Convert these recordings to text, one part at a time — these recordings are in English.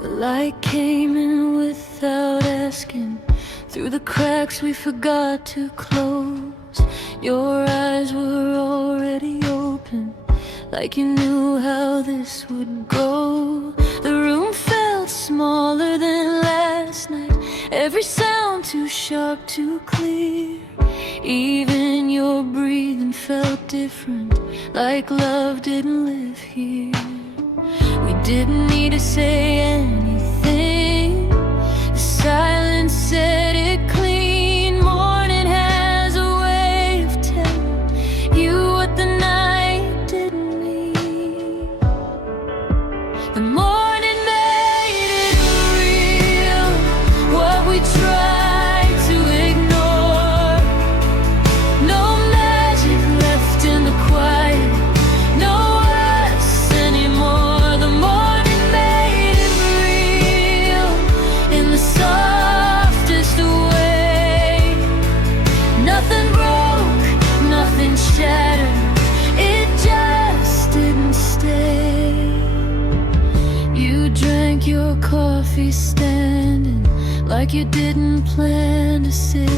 The light came in without asking, through the cracks we forgot to close. Your eyes were already open, like you knew how this would go. The room felt smaller than last night, every sound too sharp, too clear. Even your breathing felt different, like love didn't live here. We didn't need to say anything, the silence said it clean. Morning has a way of telling you what the night didn't need. The morning made it real, what we tried to ignore. No magic left in the quiet, no us anymore. The morning made it real in the softest way. Nothing broke, nothing shattered, it just didn't stay. You drank your coffee standing, like you didn't plan to sit.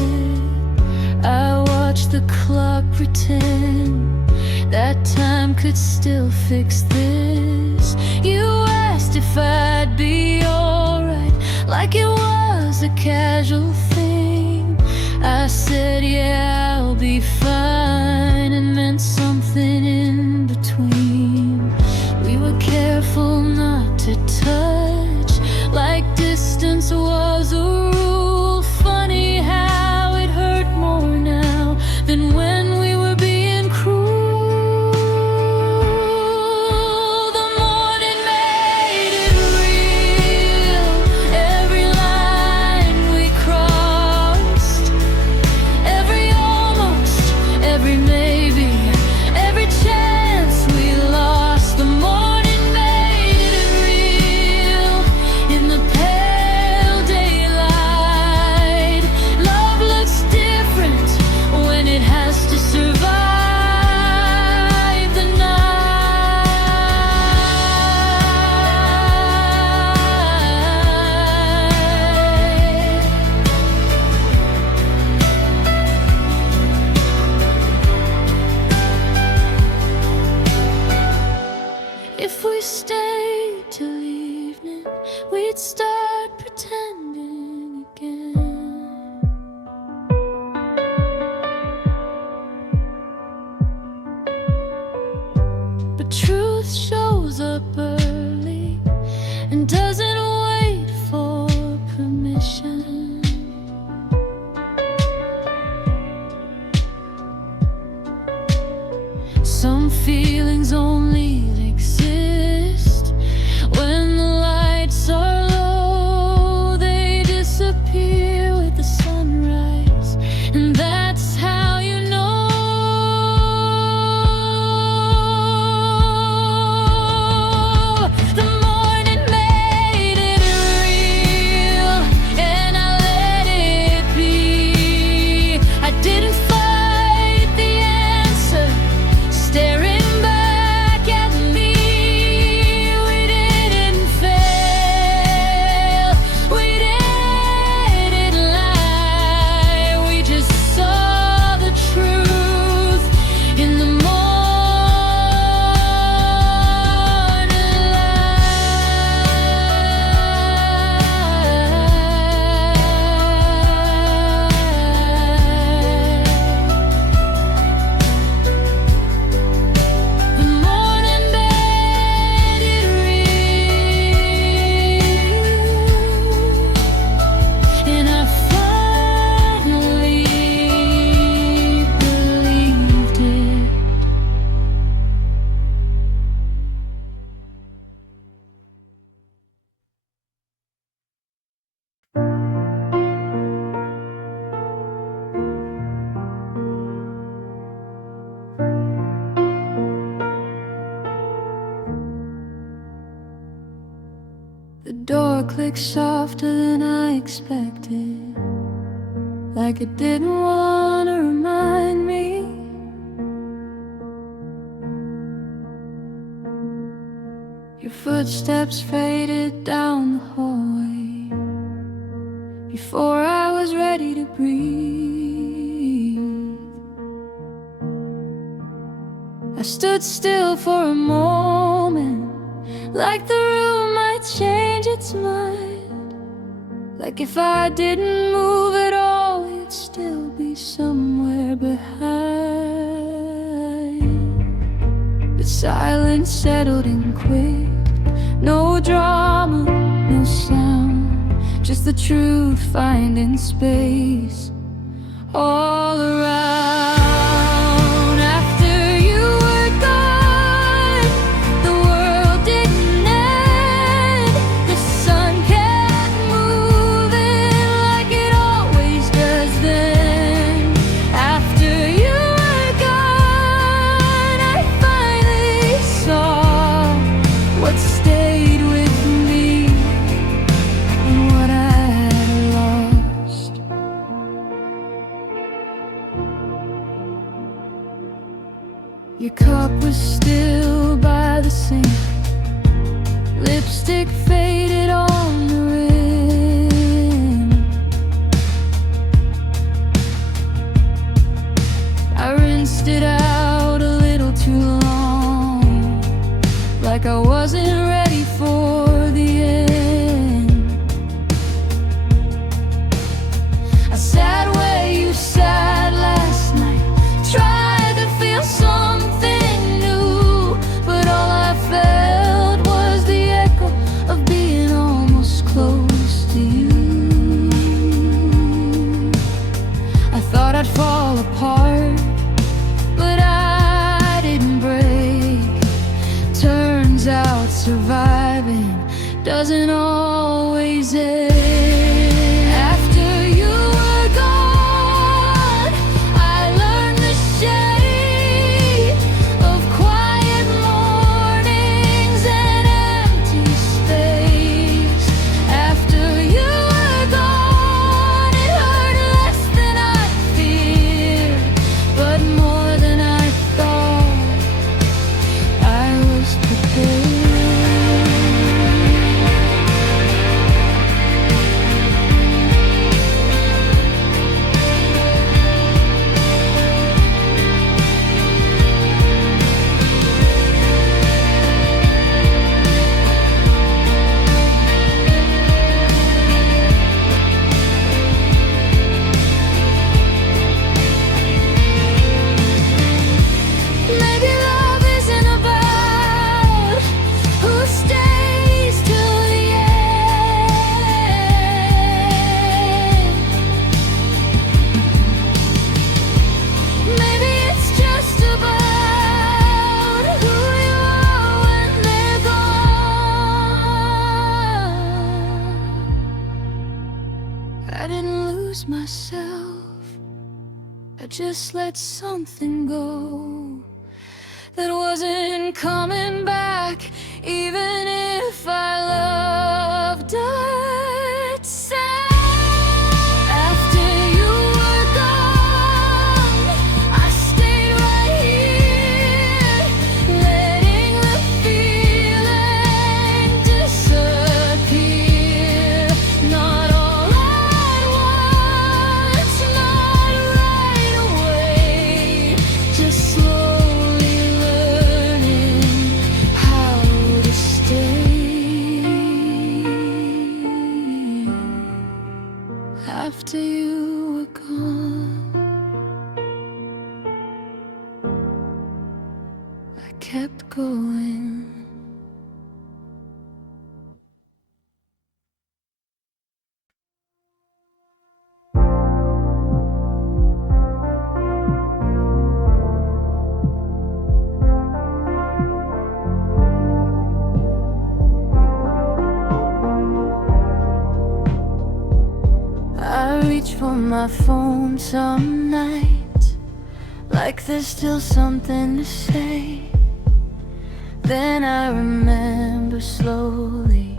I watched the clock pretend that time could still fix this. You asked if I'd be alright, like it was a casual thing. I said yeah, I'll be fine, and meant something in between. We were careful not to touch, like distance was a rule. Funny how it hurt more now than when we were being cruel. The morning made it real, every line we crossed, every almost, every maybe, every chance we lost. The morning made it real in the pale daylight. Love looks different when it has to survive the night. If we stayed till evening, we'd start pretending again. But truth shows up early and doesn't wait for permission. Some feelings only exist when the lights are low. They disappear with the sunrise, and that's how you know. The morning made it real, and I let it be. I didn't fight the answer, staring back at me. We didn't fail, we didn't lie. We just saw the truth in the morning light. The morning made it real, and I finally believed it. The door clicked softer than I expected, like it didn't want to remind me. Your footsteps faded down the hallway before I was ready to breathe. I stood still for a moment, like the room might change its mind, like if I didn't move at all, you'd still be somewhere behind. But silence settled in quick, no drama, no sound, just the truth finding space all around. After you were gone, the world didn't end. The sun kept moving like it always does then. After you were gone, I finally saw what stayed with me and what I had lost. Your cup was still by the sink, lipstick faded on the rim. I rinsed it out a little too long, like I wasn't ready for the end. I sat where you sat last night, tried to feel something new, but all I felt was the echo of being almost close to you. I thought I'd fall apart, but I didn't break. Turns out surviving doesn't always end. After you were gone, I learned the shade of quiet mornings and empty space. After you were gone, it hurt less than I feared, but more than I thought I was prepared. Maybe love isn't about who stays till the end. Maybe it's just about who you are when they're gone. I didn't lose myself, I just let something go that wasn't coming back, even if I loved it. After you were gone, I stayed right here, letting the feeling disappear. Not all at once, not right away, just slowly learning how to stay. After you were gone, I kept going. I reach for my phone some nights, like there's still something to say. Then I remember slowly,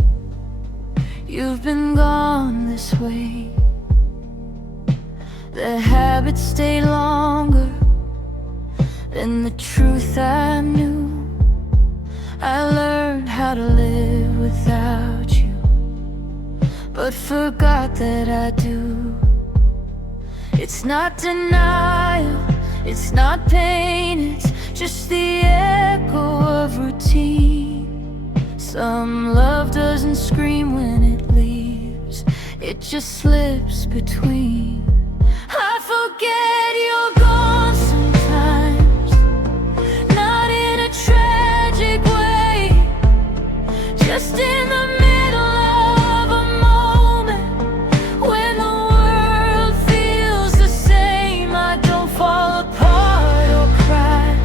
you've been gone this way. The habits stay longer than the truth I knew. I learned how how to live without you, but forgot that I do. It's not denial, it's not pain, it's just the echo of routine. Some love doesn't scream when it leaves, it just slips between. I forget you're gone sometimes, not in a tragic way, just in the middle of a moment when the world feels the same. I don't fall apart or cry,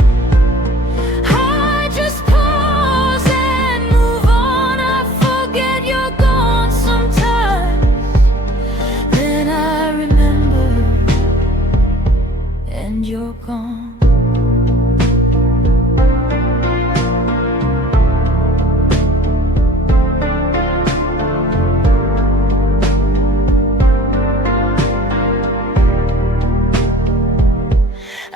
I just pause and move on. I forget you're gone sometimes, then I remember and you're gone.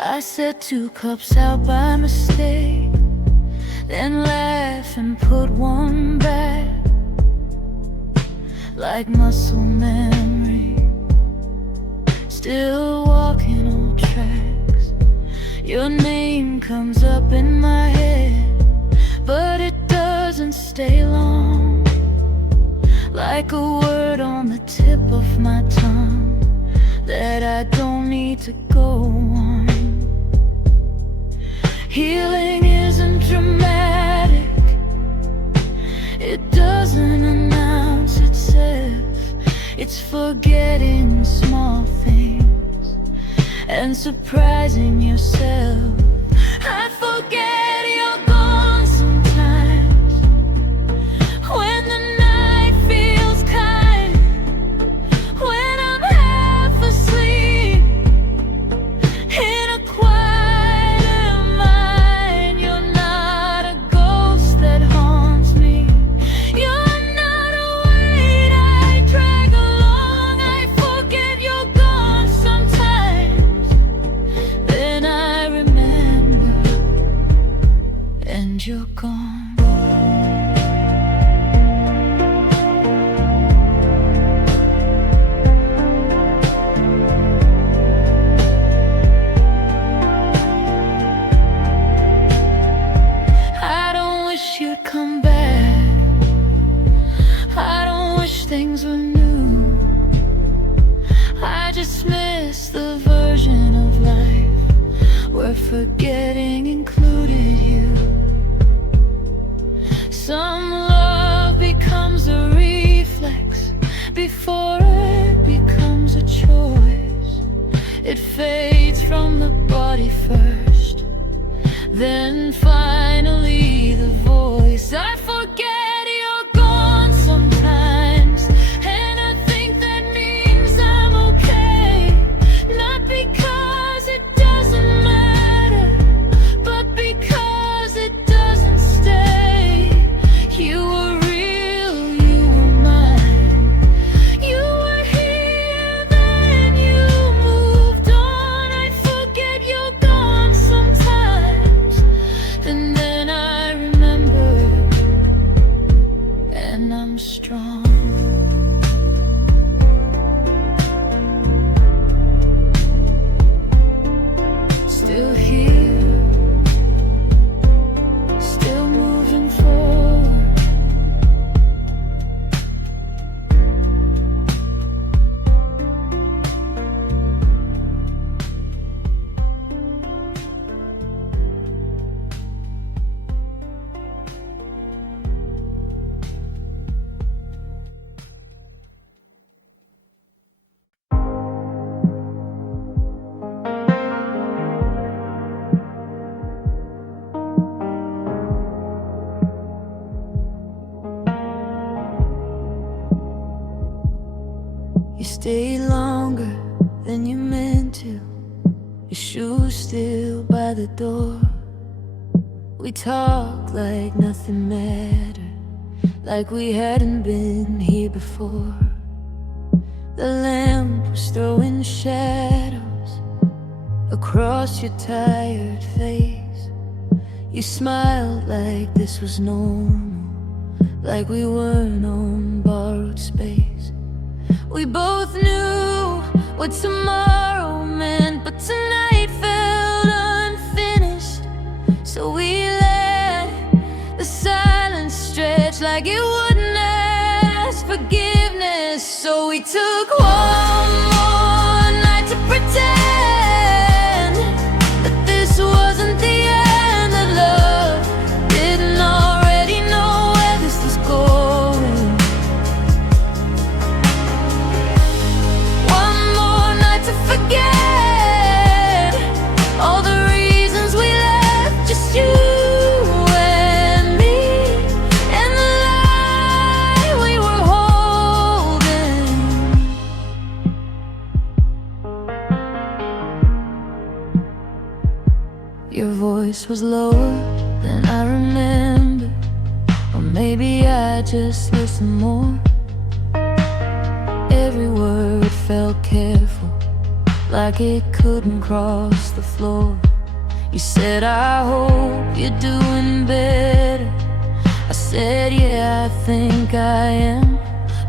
I set 2 cups out by mistake, then laugh and put one back, like muscle memory, still walking old tracks. Your name comes up in my head, but it doesn't stay long, like a word on the tip of my tongue that I don't need to go on. Healing isn't dramatic, it doesn't announce itself. It's forgetting small things and surprising yourself. I forget you're gone sometimes, when the night feels kind, when I'm half asleep in a quieter mind. You're not a ghost that haunts me, you're not a weight I drag along. I forget you're gone sometimes, then I remember and you're gone. I don't wish you'd come back, I don't wish things were new, I just miss the version of life where forgetting included you. Some love becomes a reflex before it becomes a choice. It fades from the body first, then finally the voice. I forget you're gone sometimes, and I think that means I'm okay. Not because it doesn't matter, but because it doesn't stay. You were real, you were mine, you were here, then you moved on. I forget you're gone sometimes, and then I remember and I'm strong. Still here, still moving forward. You stayed longer than you meant to, your shoes still by the door. We talked like nothing mattered, like we hadn't been here before. The lamp was throwing shadows across your tired face. You smiled like this was normal, like we weren't on borrowed space. We both knew what tomorrow meant, but tonight felt unfinished. So we let the silence stretch like it wouldn't ask forgiveness. So we took one more night to pretend that this wasn't the end of love. Didn't already know where this was going. One more night to forget all the reasons we left, just you and me, and the lie we were holding. Your voice was lower than I remember, or maybe I just listened more. Every word felt careful, like it couldn't cross the floor. You said, I hope you're doing better. I said, yeah, I think I am.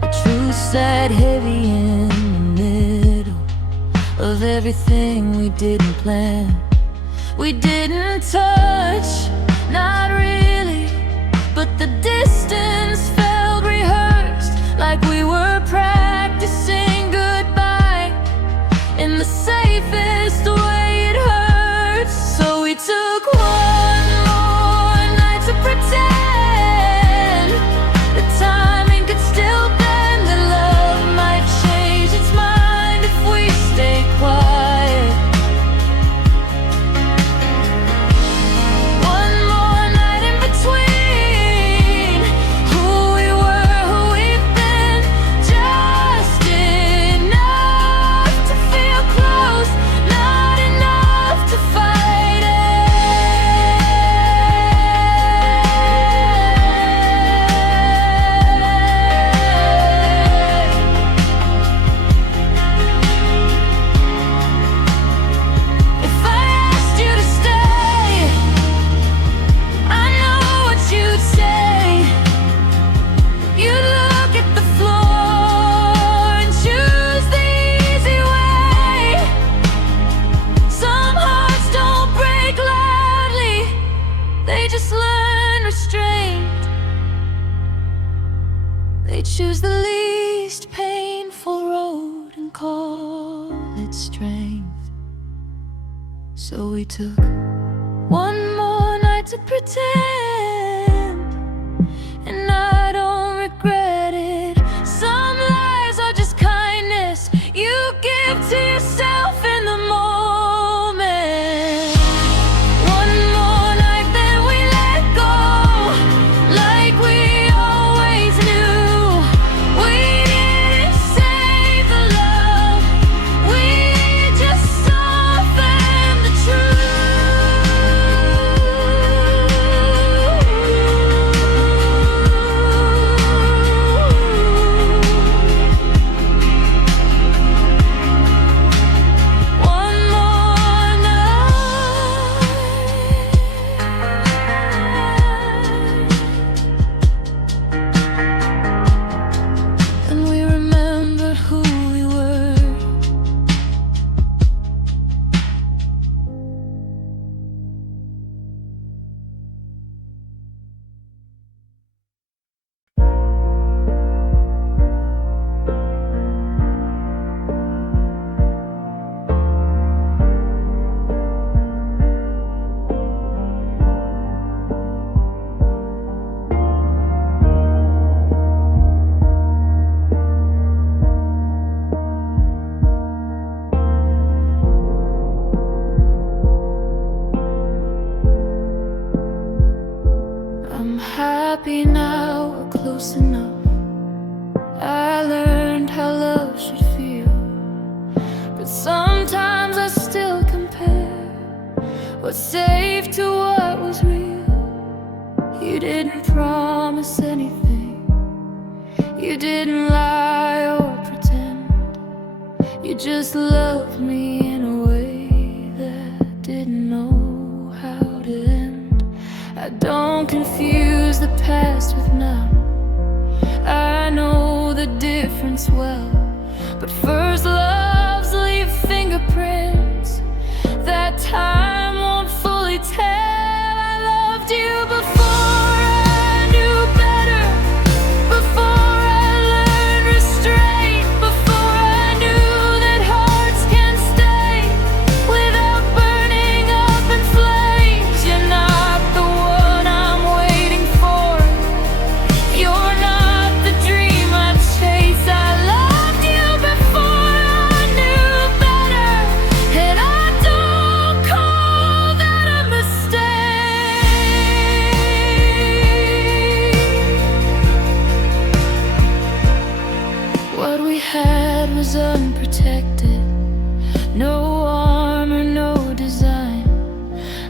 But truth sat heavy in the middle of everything we didn't plan. We didn't touch, not really, but the distance felt rehearsed, like we were practicing goodbye in the safest way it hurts. So we took one more night to pretend the timing could still bend, the love might change its mind if we stay quiet. One more night in between who we were, who we've been, just enough to feel close, not enough to fight it. If I asked you to stay, I know what you'd say. You'd look at the floor and choose the easy way. Some hearts don't break loudly, they just learn restraint. They choose the least painful road and call it strength. So we took one more night to pretend, and I don't regret it. Some lies are just kindness you give to yourself in the moment. One more night, then we let go, like we always knew. We didn't save the love, we just softened the one more night, and we remembered who we were. I'm happy now, we're close enough. I learned how love should feel, but sometimes I still compare what's safe to what was real. You didn't promise anything, you didn't lie or pretend. You just loved me in a way that didn't know how to end. I don't confuse the past with now, difference well. But first loves leave fingerprints that time won't fully tell. I loved you before I knew better, before I learned restraint, before I knew that hearts can stay without burning up in flames. You're not the one I'm waiting for. You're not the dream I chase. I loved you before I knew better, and I don't call that a mistake. What we had was unprotected, no armor, no design.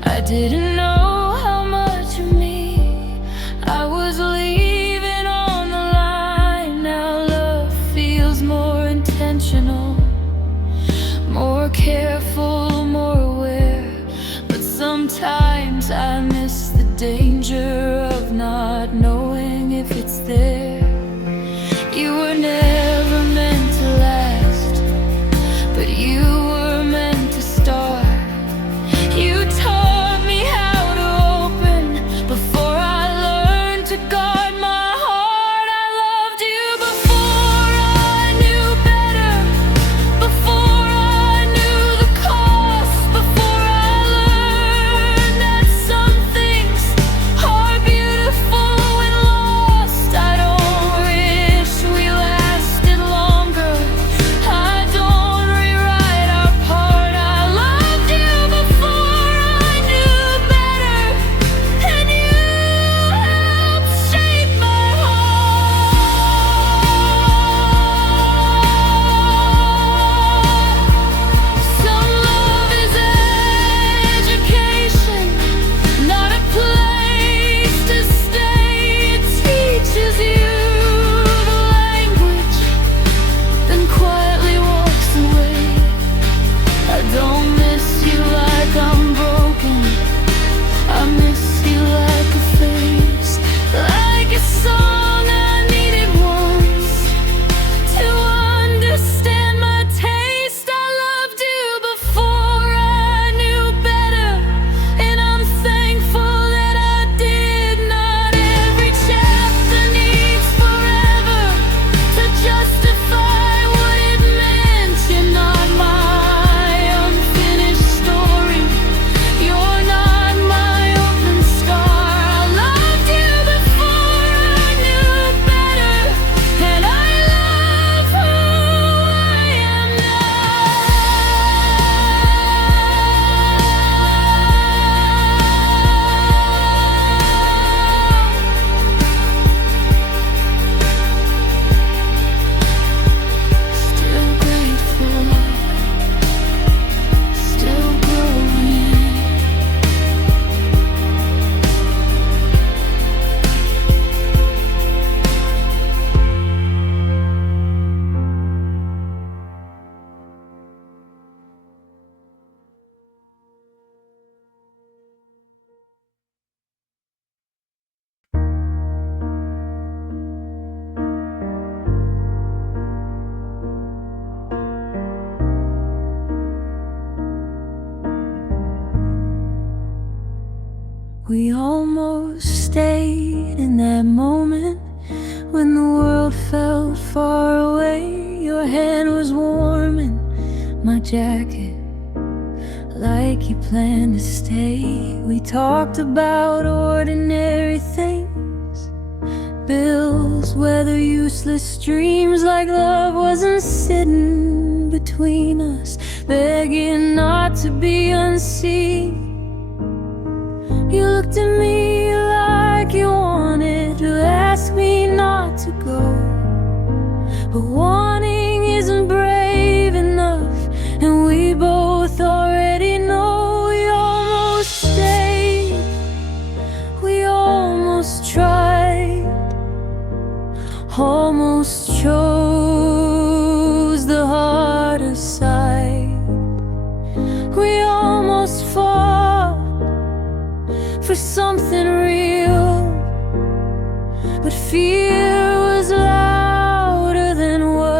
I didn't know how much of me I was leaving on the line. Now love feels more intentional, more careful, more aware. But sometimes I miss the danger of not knowing if it's there. You were never meant to last, but you were meant to start. You taught me how to open before I learned to guard my heart. I loved you before I knew better, before I knew the cost, before I learned that some things are beautiful when lost. I don't wish we lasted longer. I don't rewrite our part. I loved you before I knew better, and you helped shape my heart. Some love is education, not a place to stay. It teaches you the language, then quietly walks away. I don't miss you like I'm broken. I miss you like a face, like a song I needed once to understand my taste. I loved you before I knew better, and I'm thankful that I did. Not every chapter needs forever to justify what it meant. You're not my unfinished story. You're not my open scar. I loved you before I knew better, and I love who I am now. Still grateful, still growing. We almost stayed in that moment when the world felt far away. Your hand was warm in my jacket, like you planned to stay. We talked about ordinary things, bills, weather, useless dreams, like love wasn't sitting between us, begging not to be unseen. You looked at me like you wanted to ask me not to go, but wanting isn't brave enough, and we both already know. We almost stayed, we almost tried, almost chose the harder side. We almost fought for something real, but fear was louder than words.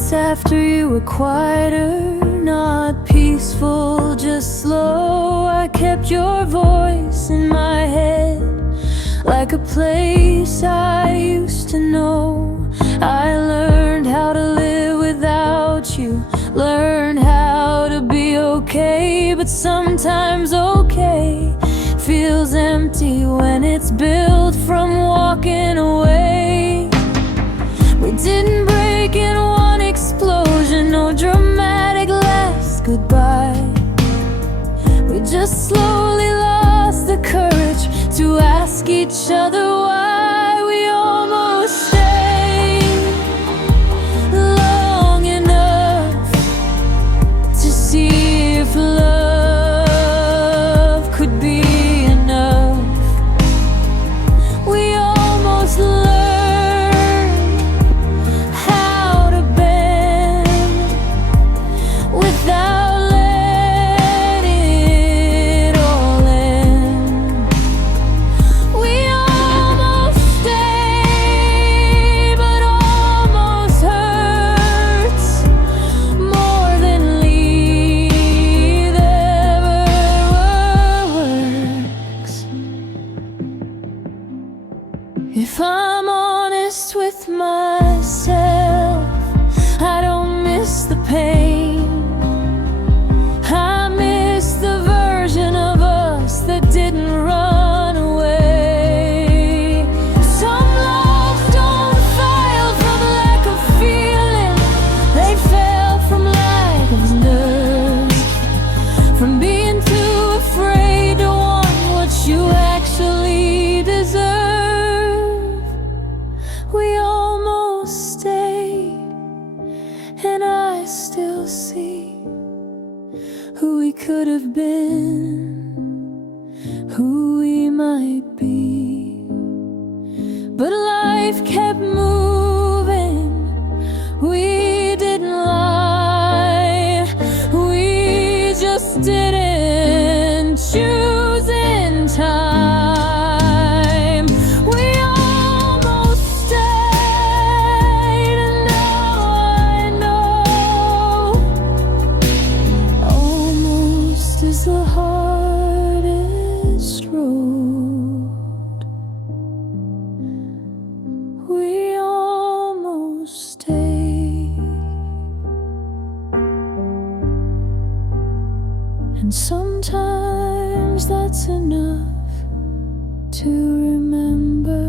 nights after you were quieter, not peaceful, just slow, I kept your voice in my head, like a place I used to know. I learned how to live without you, learned how to be okay. But sometimes okay feels empty when it's built from walking away. We didn't break in one explosion, no dramatic last goodbye. We just slowly lost the courage to ask each other why. We almost stayed long enough to see if love could be enough. We almost learned how to bend without if I'm honest with myself, I don't miss the pain. I miss the version of us that didn't run away. Some loves don't fail from lack of feeling, they fail from lack of nerve, from being too afraid to want what you actually deserve. We almost stayed, and I still see who we could have been, who we might be. But life kept moving, we didn't lie, we just didn't choose in time. The hardest road, we almost stayed, and sometimes that's enough to remember.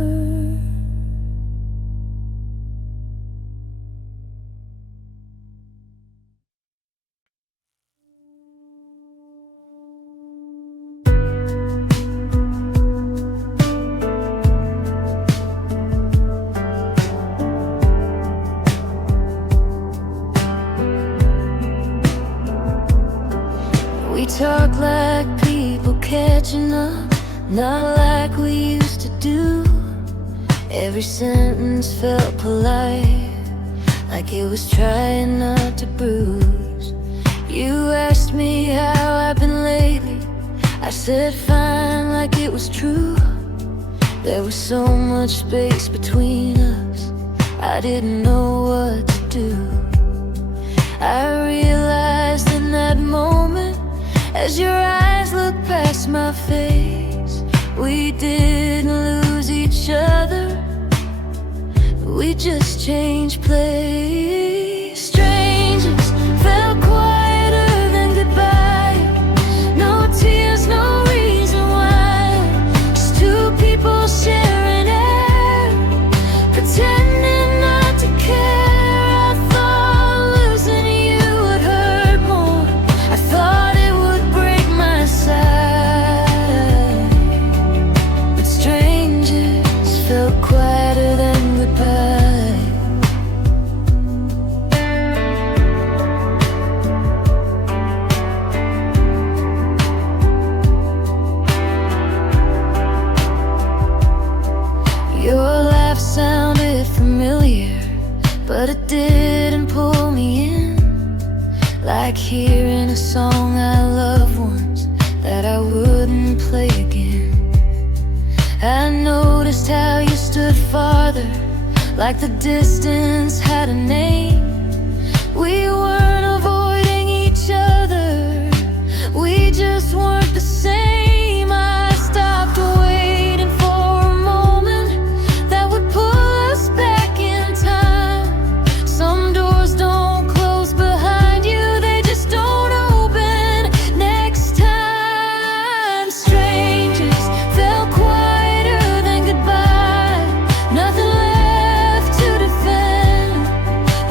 We talk like people catching up, not like we used to do. Every sentence felt polite, like it was trying not to bruise. You asked me how I've been lately, I said fine, like it was true. There was so much space between us, I didn't know what to do. I realized in that moment, as your eyes looked past my face, we didn't lose each other, we just changed place. Strangers felt quieter than goodbye. No tears, no reason why. Just two people sharing air, pretending not to care. I thought losing you would hurt more, I thought it would break my side. But strangers felt quieter than goodbye. Your laugh sounded familiar, but it didn't pull me in, like hearing a song I loved once that I wouldn't play again. I noticed how you stood farther, like the distance had a name. We weren't avoiding each other, we just weren't the same. I stopped waiting for a moment that would pull us back in time. Some doors don't close behind you, they just don't open next time. Strangers felt quieter than goodbye. Nothing left to defend,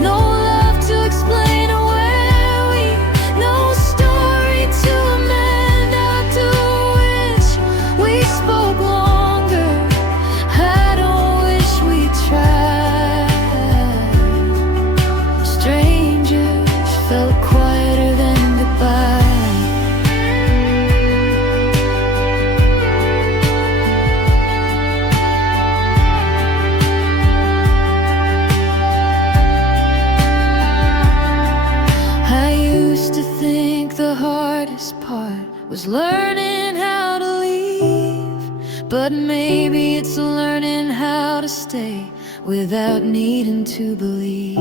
no love to explain where we, no story to amend. I do wish we spoke longer, I don't wish we tried. Strangers felt quieter than goodbye. I used to think the hardest part was learning how to leave, but maybe it's learning how to stay without needing to believe.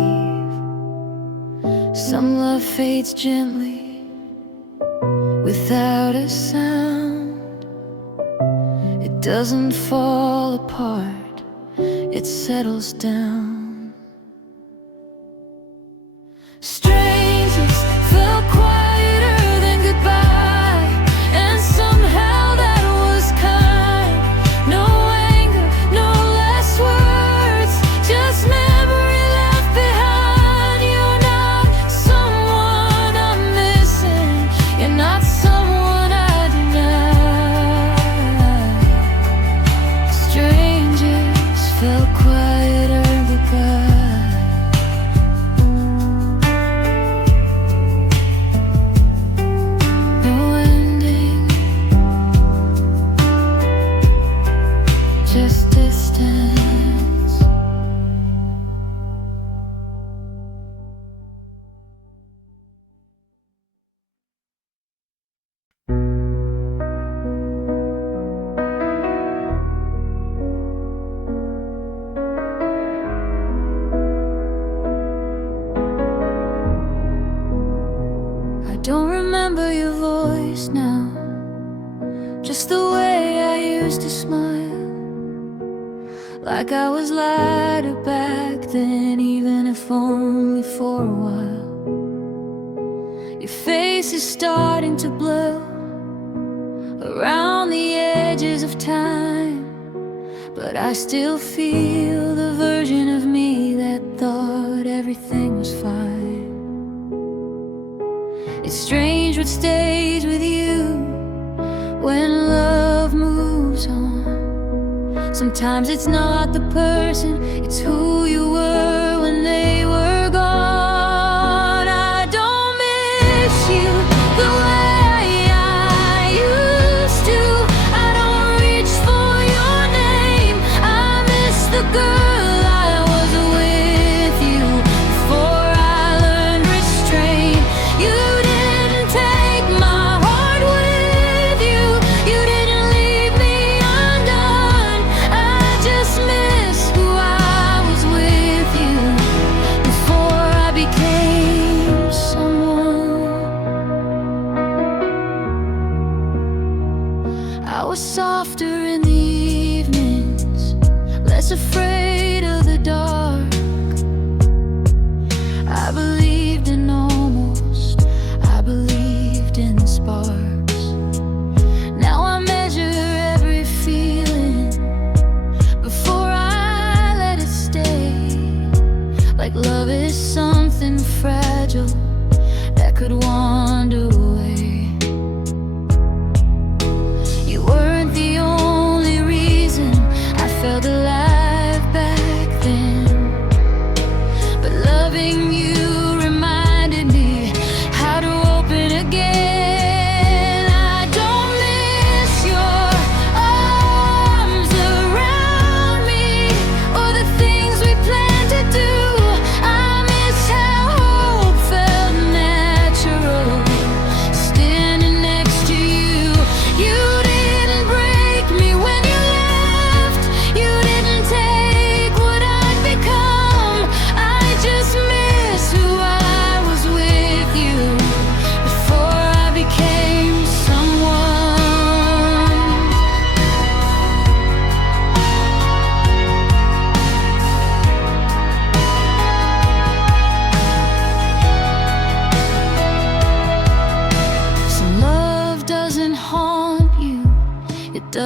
Some love fades gently without a sound. It doesn't fall apart, it settles down. Strangers felt quieter than goodbye, and somehow that was kind. No anger, no less words, just memory left behind. You're not someone I'm missing, you're not someone I deny. Strangers felt quieter goodbye. No ending, just distance. I don't remember your voice now, just the way I used to smile, like I was lighter back then, even if only for a while. Your face is starting to blur around the edges of time, but I still feel the version of me that thought everything was fine. It's strange what stays with you when love moves on. Sometimes it's not the person, it's who you were when they were gone. I don't miss you the way I used to. I don't reach for your name, I miss the girl I was with you before I learned restraint. You didn't take my heart with you, you didn't leave me undone. I just miss who I was with you before I became someone. I was softer in the evenings, less afraid of the dark. I believed in almost, I believed in sparks. Now I measure every feeling before I let it stay, like love is something fragile that could wander away. You weren't the only reason I felt alive back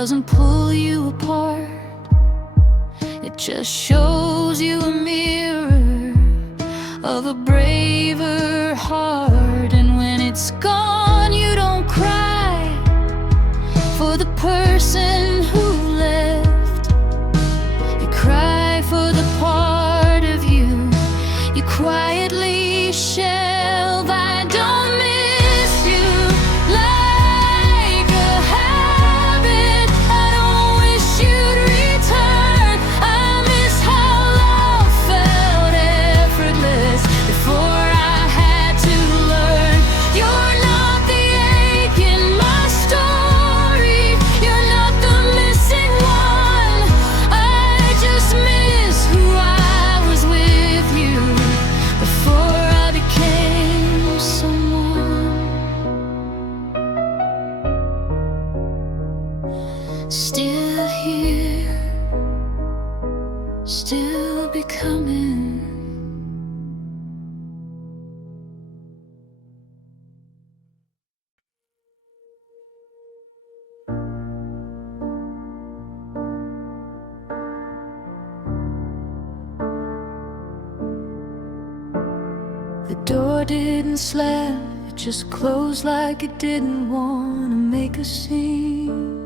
doesn't pull you apart. It just shows you a mirror of a braver heart. And when it's gone, you don't cry for the person who left. You cry for the part of you you quietly shelve. I don't miss you like a habit. I don't wish you'd return. I miss how love felt effortless before I had to learn. You're not the ache in my story. You're not the missing one. I just miss who I was with you before I became someone. Still here, still becoming. The door didn't slam, it just closed like it didn't want to make a scene.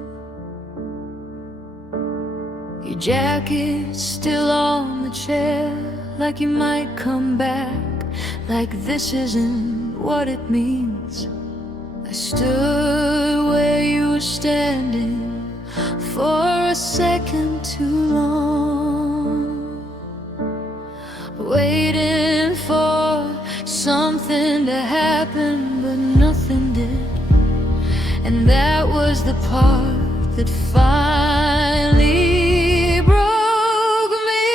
Your jacket's still on the chair, like you might come back, like this isn't what it means. I stood where you were standing for a second too long, waiting for something to happen, but nothing did. And that was the part that finally broke me.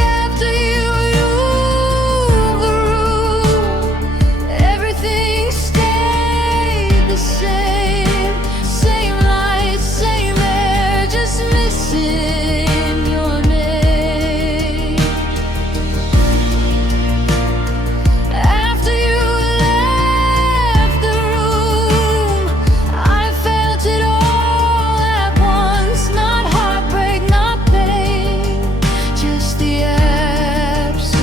After you moved the room, everything stayed the same. Same light, same air, just missing your name. After you left the room, I felt it all at once. Not heartbreak, not pain, just the absence.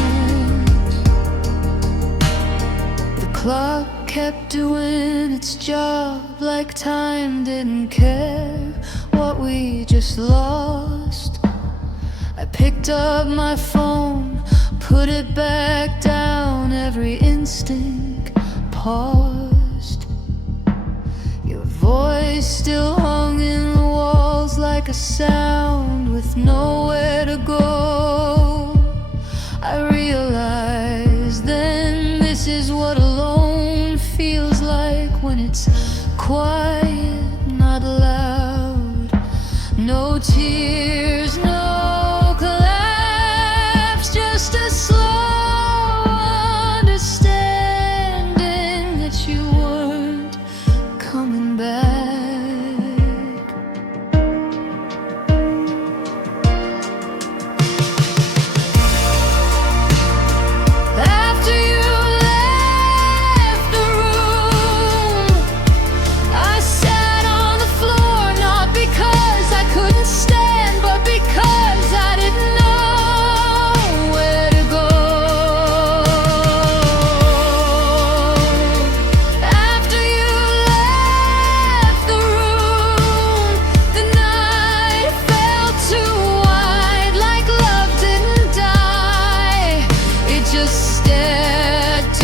The clock kept doing its job, like time didn't care what we just lost. I picked up my phone, put it back down, every instinct paused. Your voice still hung in the walls like a sound with nowhere to go. I realized then this is what alone feels like, when it's quiet, not loud. No tears, no collapse, just a slow understanding that you weren't coming back. After you left the room, I sat on the floor, not because I couldn't stand, but because I didn't know where to go. After you left the room, the night felt too wide, like love didn't die. It just stepped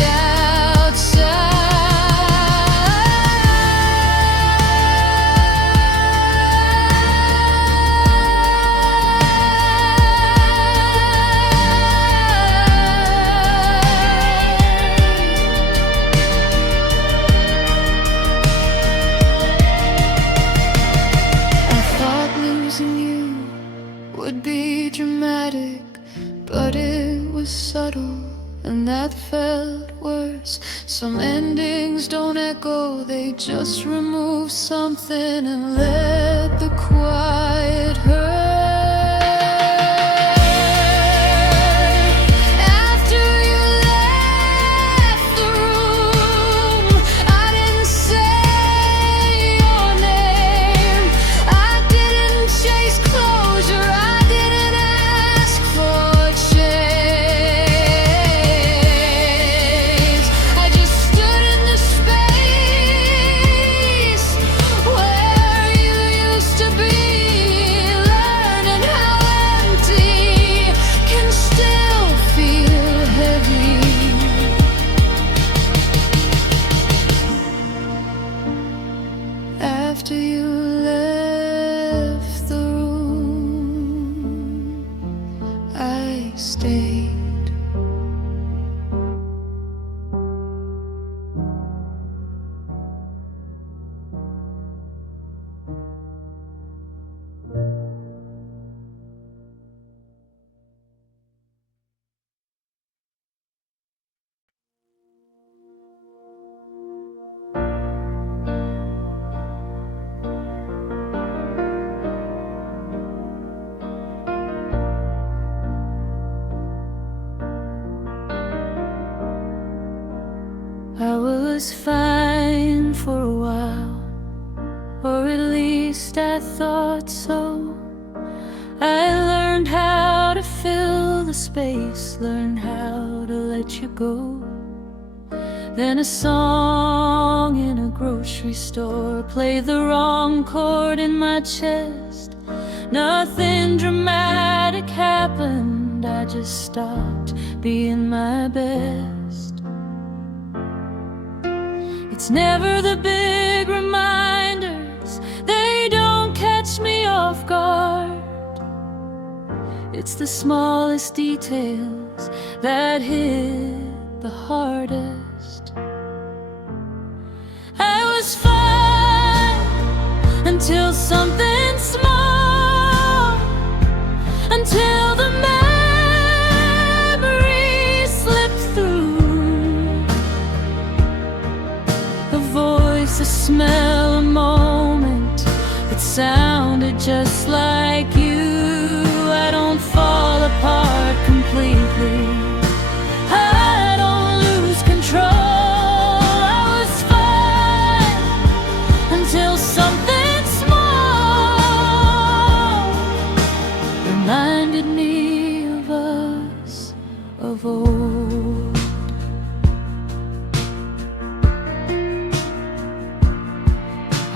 I thought losing you would be dramatic, but it was subtle, and that felt worse. Some endings don't echo, they just remove something and let the quiet hurt. After you left the room, I didn't say after you left the room, I stayed. I was fine for a while, or at least I thought so. I learned how to fill the space, learned how to let you go. Then a song in a grocery store played the wrong chord in my chest. Nothing dramatic happened, I just stopped being my best. It's never the big reminders, they don't catch me off guard. It's the smallest details that hit the hardest. I was fine until something small, until the memory slipped through. A voice, a smell, a moment that sounded just like you. I don't fall apart completely, I don't lose control. I was fine until something small reminded me of us of old.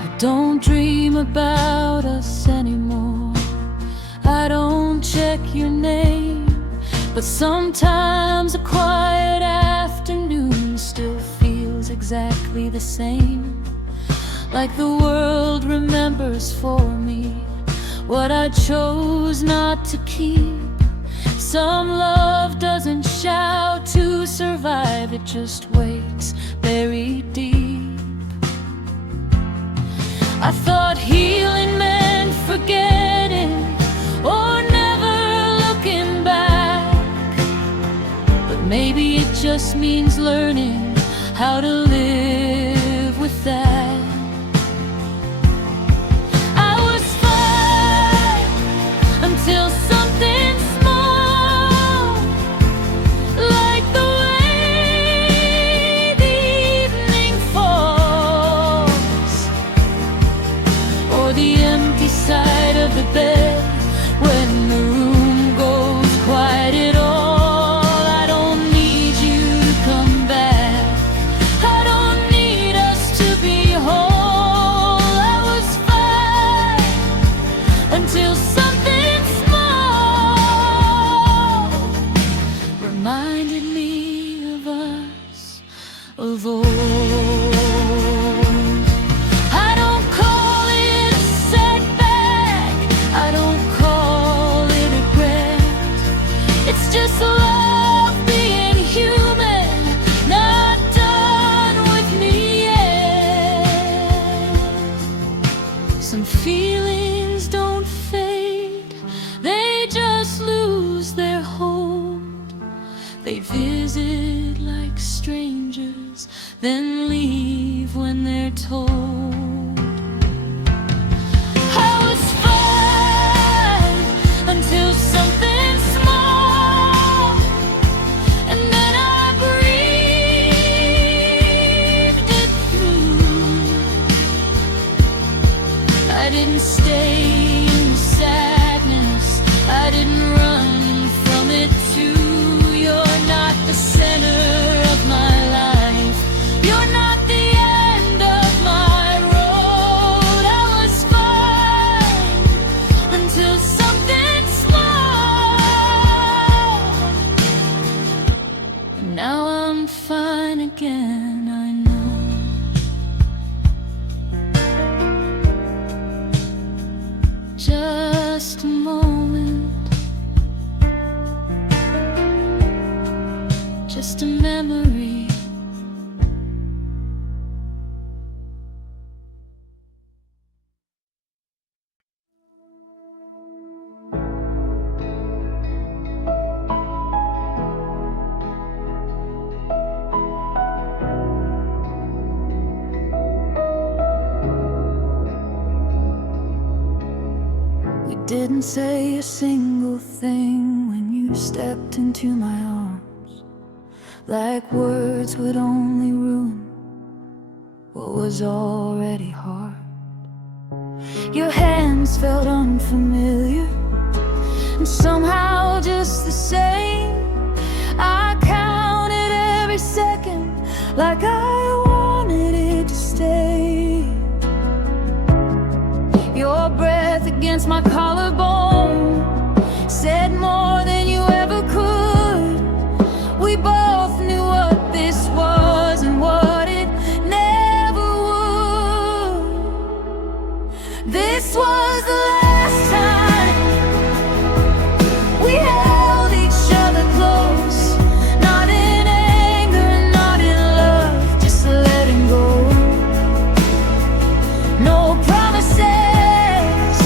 I don't dream about us anymore, I don't check your name, but sometimes a quiet afternoon still feels exactly the same. Like the world remembers for me what I chose not to keep. Some love doesn't shout to survive, it just waits buried deep. I thought healing meant forgetting or never looking back, but maybe it just means learning how to live with that. I was fine until something small, like the way the evening falls, or the empty side of the bed when the room goes quiet at all. I don't need you to come back, I don't need us to be whole. I was fine until something small reminded me of us of old. I don't call it a setback, I don't call it regret. It's just love being human, not done with me yet. Some feelings don't fade, they just lose their hold. They visit like strangers, then leave when they're told. I was fine until something small, and then I breathed it through. I didn't stay in the sadness, I didn't run from it too. You're not the center of my life, you're not the end of my road. I was fine until something small, and now I'm fine again, I know. Didn't say a single thing when you stepped into my arms, like words would only ruin what was already hard. Your hands felt unfamiliar, and somehow just the same, I counted every second like I wanted it to stay. Your breath against my collarbone said more than you ever could. We both knew what this was and what it never would. This was the last time we held each other close, not in anger, not in love, just letting go. No promises,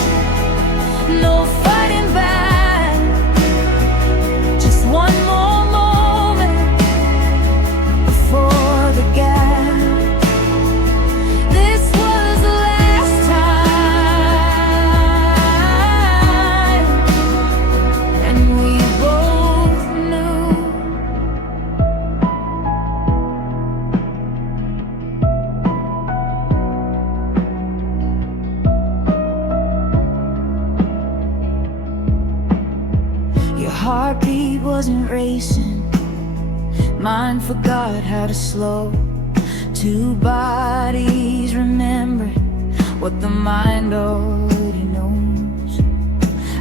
no fighting back, just one more moment before the gap. This was the last time, and we both knew. Your heartbeat wasn't racing, mine forgot how to slow. Two bodies remembering what the mind already knows.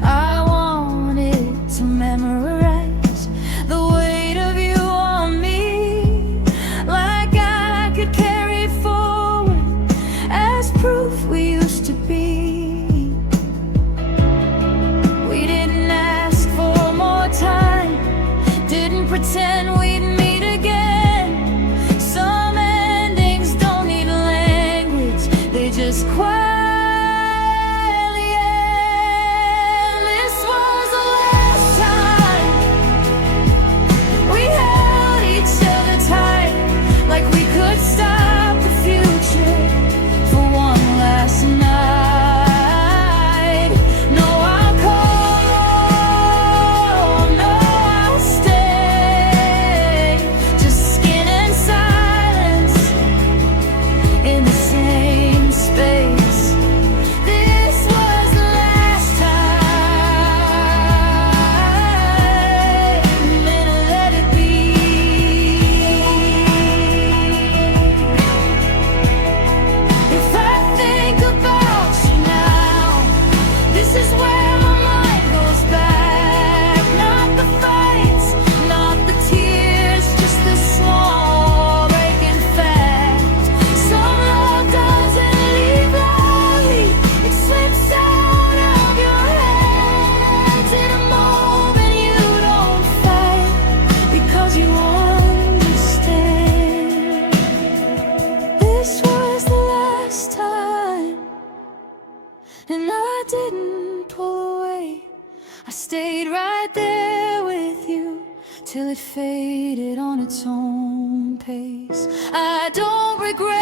I wanted to memorize the weight of you on me, like I could carry it forward as proof we used to be. We didn't ask for more time, didn't pretend we'd meet again. Some endings don't need language, they just quietly end. This was the last time we held each other tight, like we could stop the future for one last night. No, I'll call, no, I'll stay, just skin and silence in the same space. This was the last time, and let it be. If I think about you now, this is where my mind goes back. Not the fights, not the tears, just the small breaking fact. Some love doesn't leave lightly, it slips out of your hands in a moment you don't fight, because you understand. This was the last time, and I didn't pull away. I stayed right there with you till it faded on its own pace. I don't regret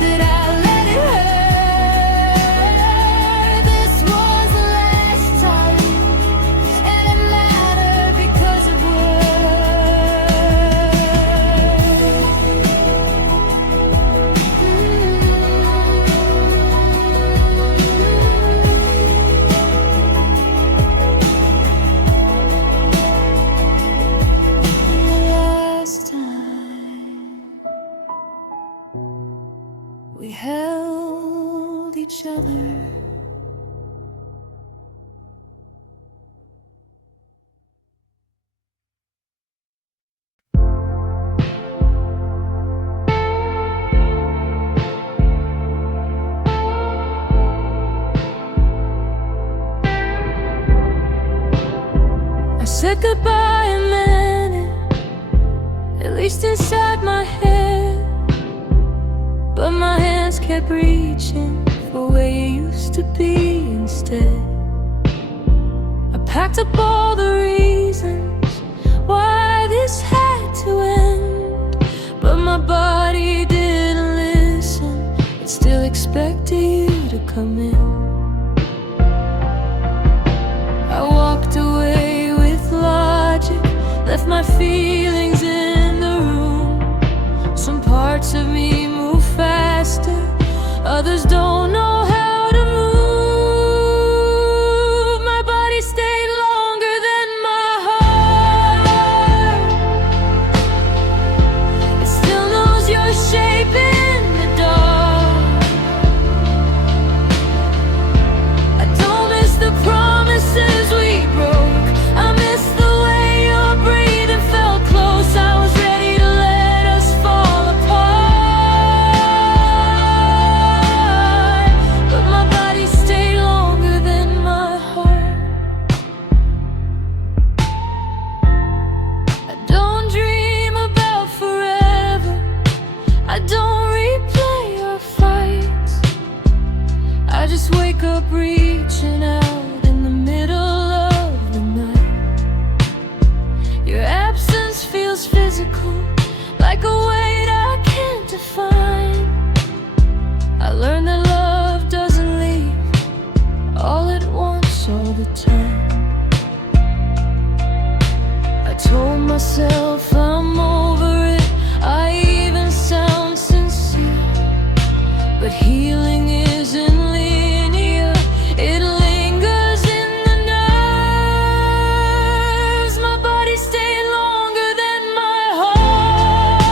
that I let it hurt. This was the last time, and it mattered because it last time we held each other. I said goodbye and meant it, at least inside my head. But my hands kept reaching for where you used to be instead. I packed up all the reasons why this had to end, but my body didn't listen. It still expected you to come in. feelings in the room. Some parts of me move faster, others don't know how to move. My body stayed longer than my heart. It still knows your shape in the dark. I don't miss the promises we broke. I miss the way your breathing felt close. I was ready to let us fall apart, but my body stayed longer than my heart. I don't dream about forever. I don't replay our fights. I just wake up reaching out in the middle of the night. Your absence feels physical, like a weight I can't define. I learned that love doesn't leave all at once all the time. I told myself I'm over it, I even sound sincere, but healing isn't linear. It lingers in the nerves. My body stayed longer than my heart.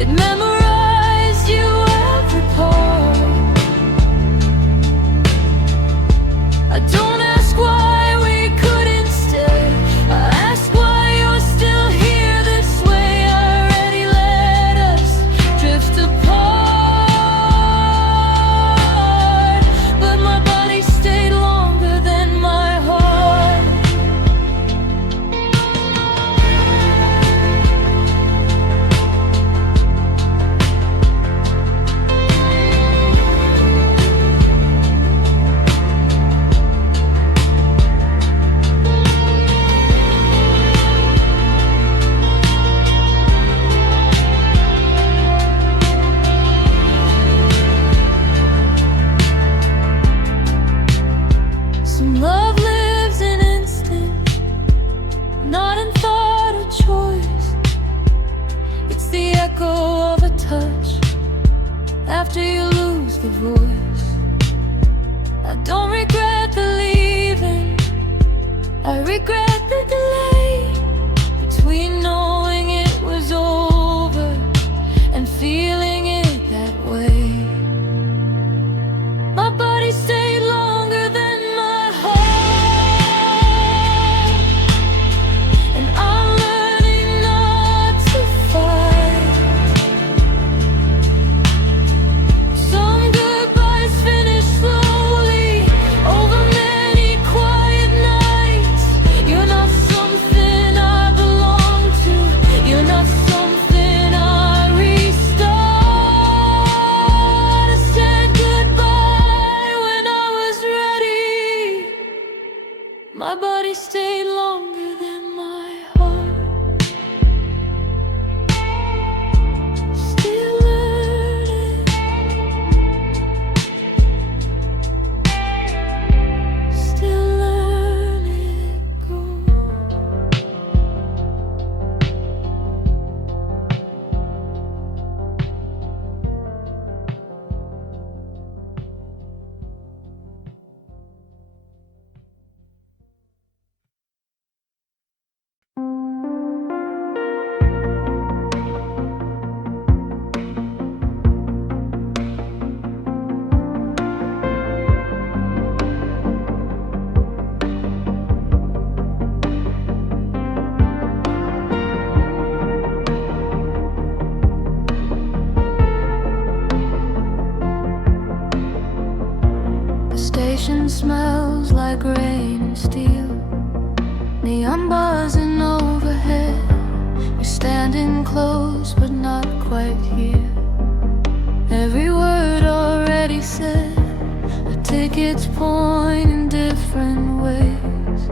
It memorized you every part. I don't ask why we couldn't stay. I ask why you're still here this way. I already let us drift apart, but my body stayed longer than my heart. Some love lives in instinct, not in thought or choice. It's the echo of a touch after you lose the voice. I don't regret the leaving, I regret the delay between knowing it was over and feeling it that way. My body stayed longer than my heart, and I'm learning not to fight. Some goodbyes finish slowly over many quiet nights. You're not something I belong to. You're not something I restart. I said goodbye when I was ready. My body stayed longer than my heart. Still learning, still learning go. The station smells like rain and steel, neon buzzing overhead. You're standing close but not quite here. Every word already said, the tickets point in different ways.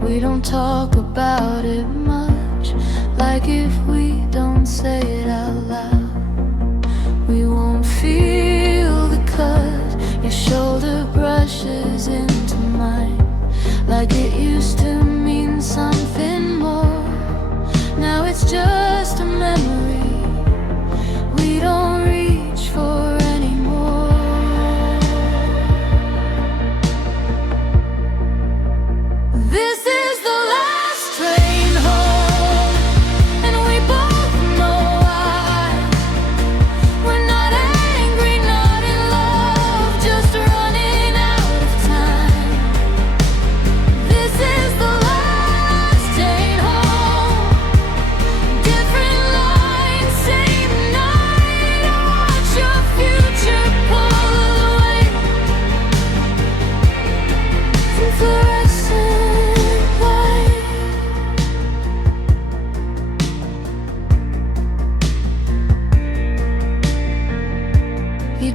We don't talk about it much, like if we don't say it out loud, we won't feel the cut. Your shoulder brushes into mine, like it used to mean something.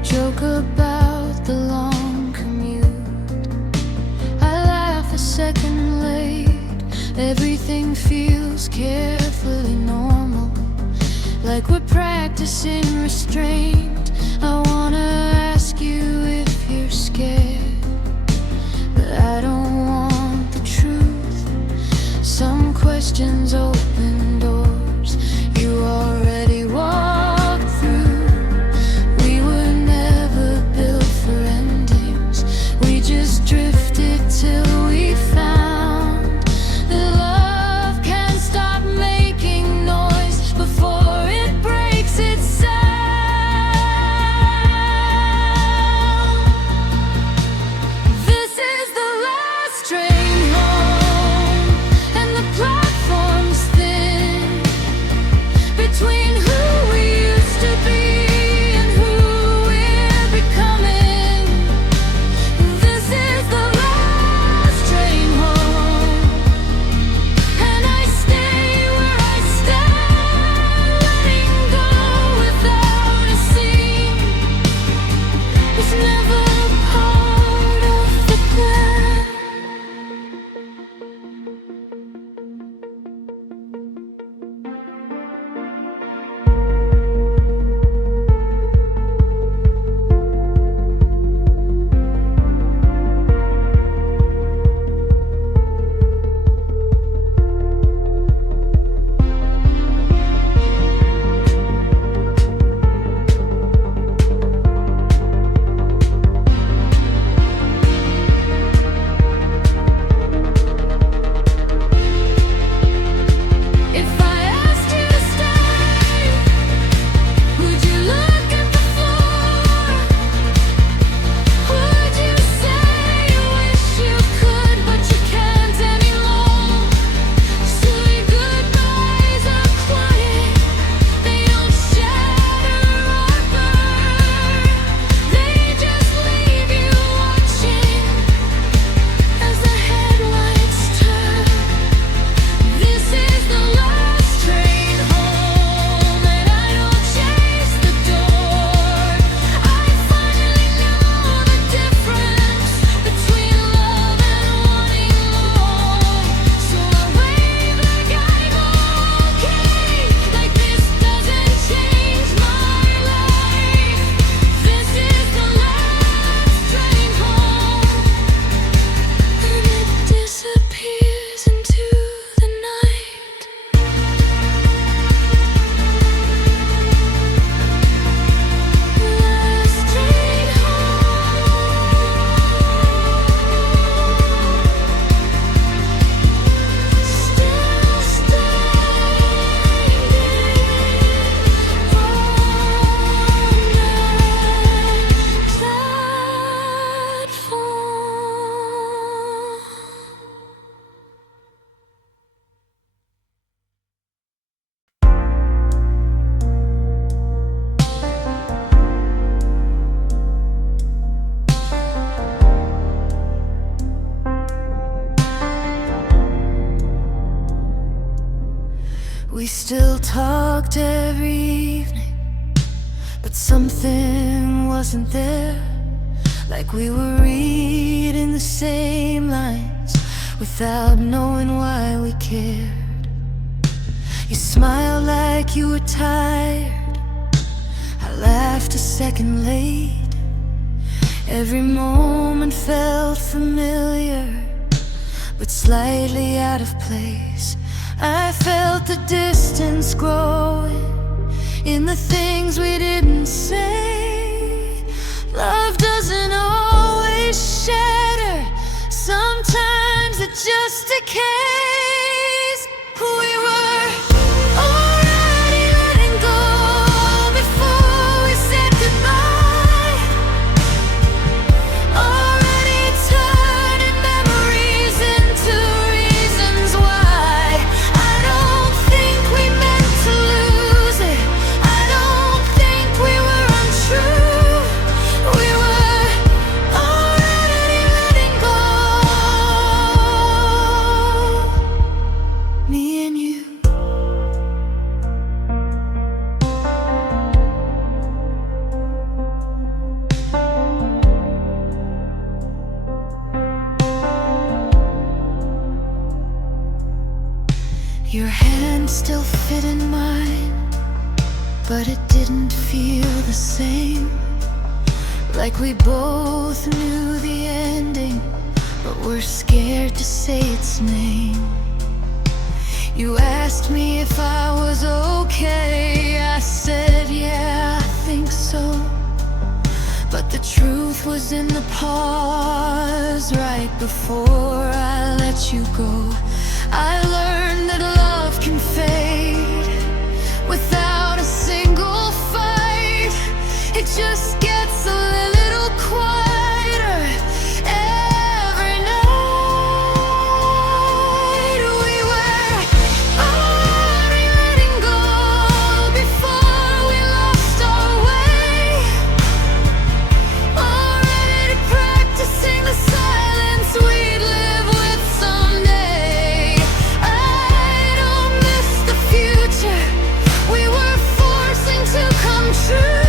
joke about the long commute. I laugh a second late. Everything feels carefully normal, like we're practicing restraint. I wanna ask you if you're scared, but I don't want the truth. Some questions open doors you already walked through. We were never built for endings. We just drifted till we found that love can't stop making noise before it breaks its sound. This is the last train home, and the platform's thin between who we used to be and who we're becoming. This is the last train home, and I stay where I stand, letting go without a scene. It's never part of the plan. If I asked you to stay, would you look at the floor? Would you say you wish you could, but you can't anymore? Silly goodbyes are quiet. They don't shatter or burn. They just leave you watching as the headlights turn. This is the last train home, and I don't chase the door. I finally know the difference between love and wanting more. So I wave like I'm okay, like this doesn't change my life. This is the last train home, and it disappears into the night. Last train home, still standing on that platform. We still talked every evening, but something wasn't there. Like we were reading the same lines without knowing why we cared. You smiled like you were tired. I laughed a second late. Every moment felt familiar, but slightly out of place. I felt the distance growing in the things we didn't say. Love doesn't always shatter, sometimes it just decays. We were already letting go before we said goodbye, already turning memories into reasons why. I don't think we meant to lose it. I don't think we were unsure. but it didn't feel the same. Like we both knew the ending, but we're scared to say its name. You asked me if I was okay. I said, yeah, I think so. But the truth was in the pause right before I let you go. I learned that love can fade without a single fight. It just gets a little quieter every night. We were already letting go before we lost our way, already practicing the silence we'd live with someday. I don't miss the future we were forcing to come true.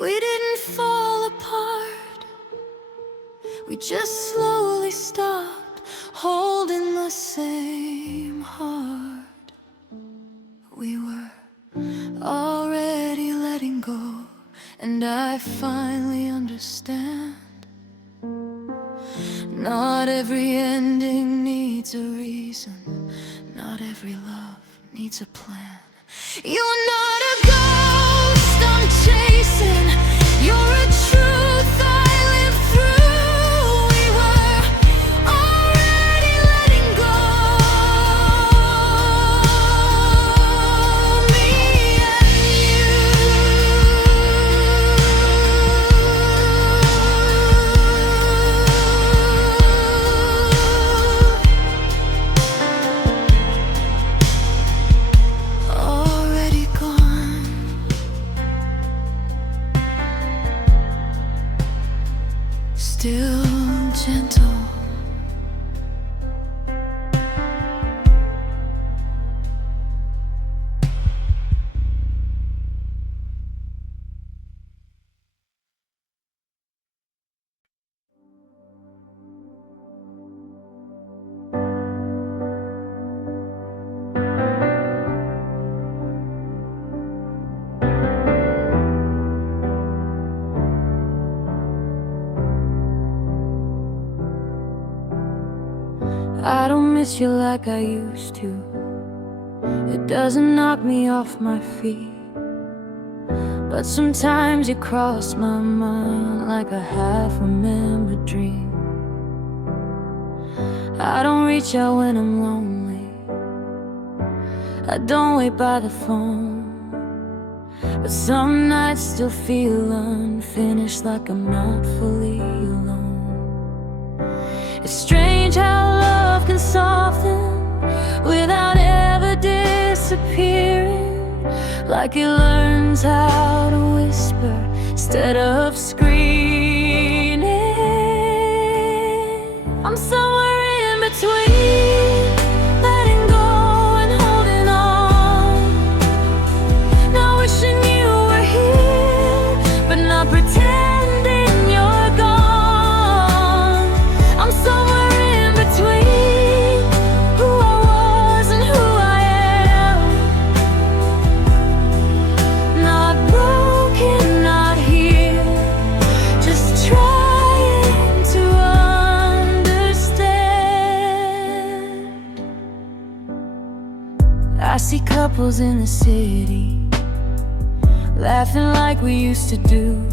We didn't fall apart, we just slowly stopped holding the same heart. We were already letting go, and I finally understand. Not every ending needs a reason, not every love needs a plan. You're not a ghost I'm chasing, you're a truth I live through. We were already letting go, me and you. Already gone, still gentle. I don't miss you like I used to. It doesn't knock me off my feet, but sometimes you cross my mind like a half-remembered dream. I don't reach out when I'm lonely, I don't wait by the phone, but some nights still feel unfinished, like I'm not fully alone. It's strange how love can soften without ever disappearing, like it learns how to whisper instead of screaming. I'm somewhere in between, letting go and holding on, not wishing you were here, but not pretending you're gone. I'm somewhere in between who I was and who I am, not broken, not healed, just trying to understand. I see couples in the city laughing like we used to do.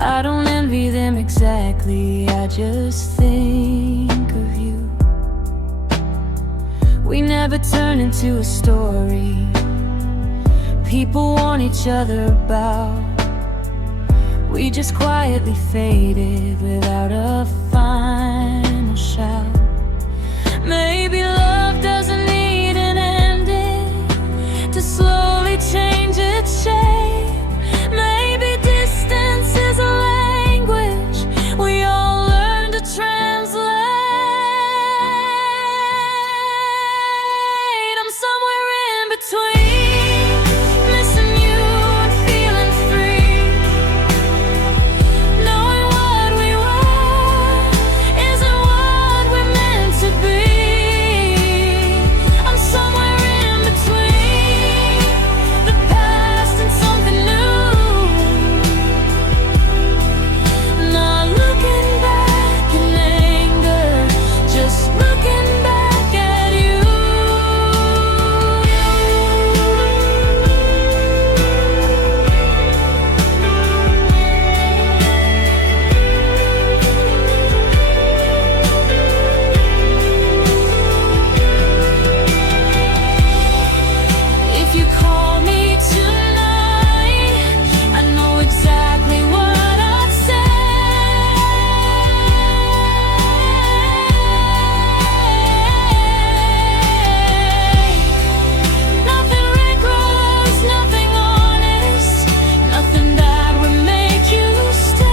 I don't envy them exactly, I just think of you. We never turn into a story people warn each other about. We we just quietly faded without a final shout. Maybe love doesn't need an ending to slowly change its shape. Maybe distance is a language we all learn to translate. I'm somewhere in between, missing you and feeling free, knowing what we were isn't what we're meant to be. I'm somewhere in between the past and something new, not looking back in anger, just looking back at you. If you call me tonight, I know exactly what I'd say. Nothing reckless, nothing honest, nothing that would make you stay.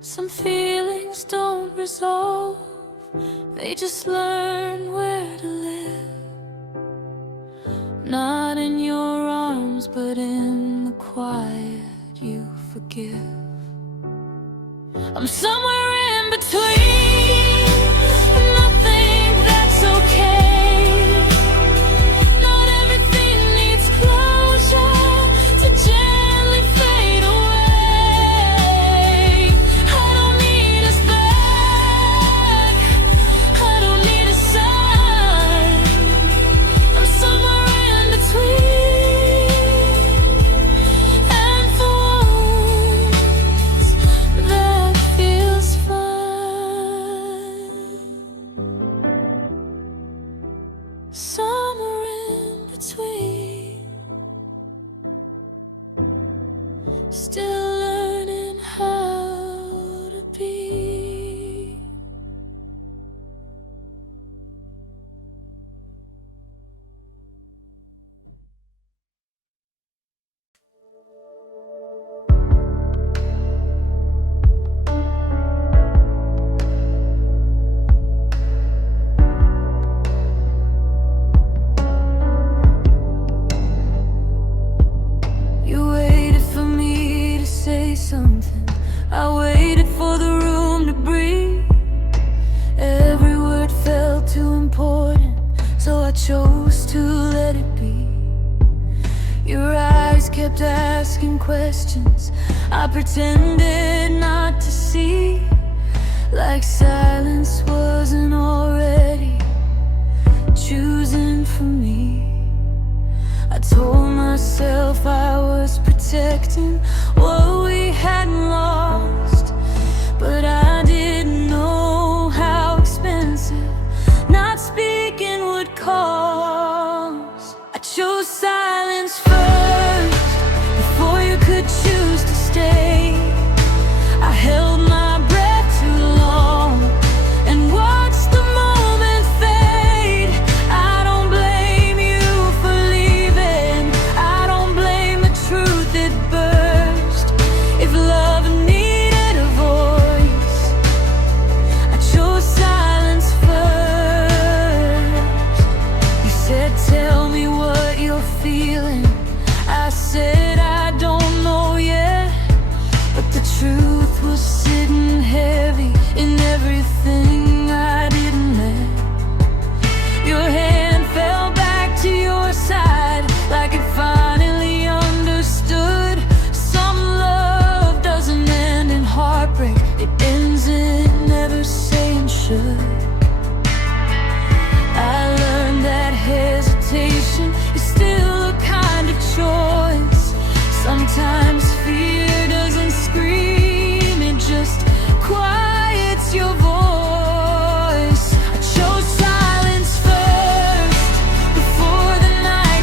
Some feelings don't resolve, they just learn where to live. Not in your arms, but in the quiet you forgive. I'm somewhere in between, and I think that's okay. Not everything needs closure to gently fade away. I don't need us back, I don't need a sign. I'm somewhere in between, and for once that feels fine. Somewhere in between, still learning how to be. You waited for me to say something, I waited for the room to breathe. Every word felt too important, so I chose to let it be. Your eyes kept asking questions, I pretended not to see, like silence wasn't already choosing for me. I told myself I was protecting what we hadn't lost, but I didn't know how expensive not speaking would cost. I chose silence first, before you could choose to stay. I held my breath too long and watched the moment fade. I don't blame you for leaving, I don't blame the truth it burst. If love needed a voice, I chose silence first. You said, tell me what you're feeling. I said, I don't know yet, but the truth was sitting heavy in everything I didn't let. Your hand fell back to your side, like it finally understood. Some love doesn't end in heartbreak, it ends in never saying should. I learned that hesitation is still a kind of choice. Sometimes fear doesn't scream, it just quiets your voice. I chose silence first, before the night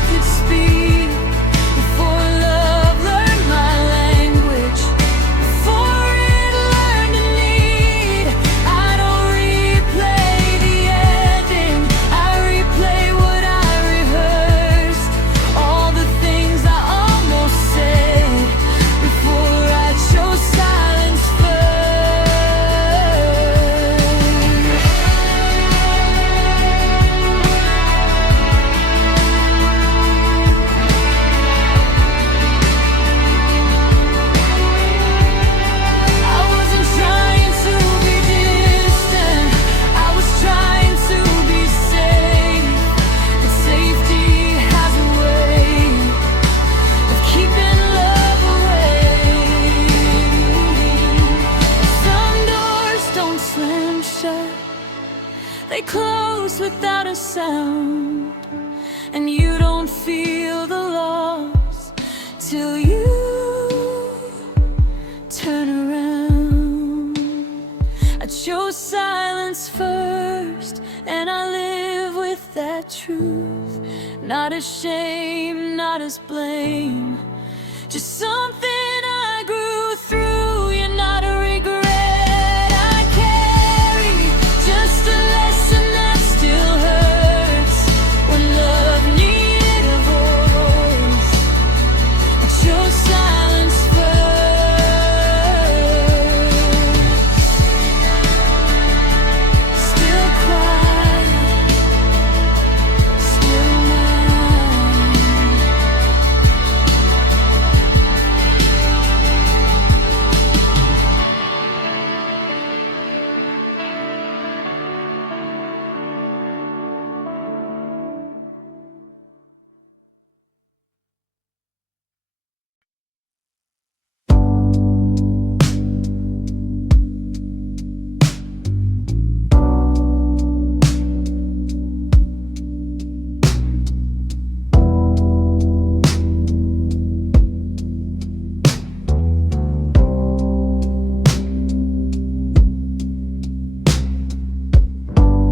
and you don't feel the loss till you turn around. I chose silence first, and I live with that truth. Not as shame, not as blame, just something I grew through. You're not a regret I carry, just a lesson that still hurts. When love needed a voice, I chose silence first. Still quiet, still mine.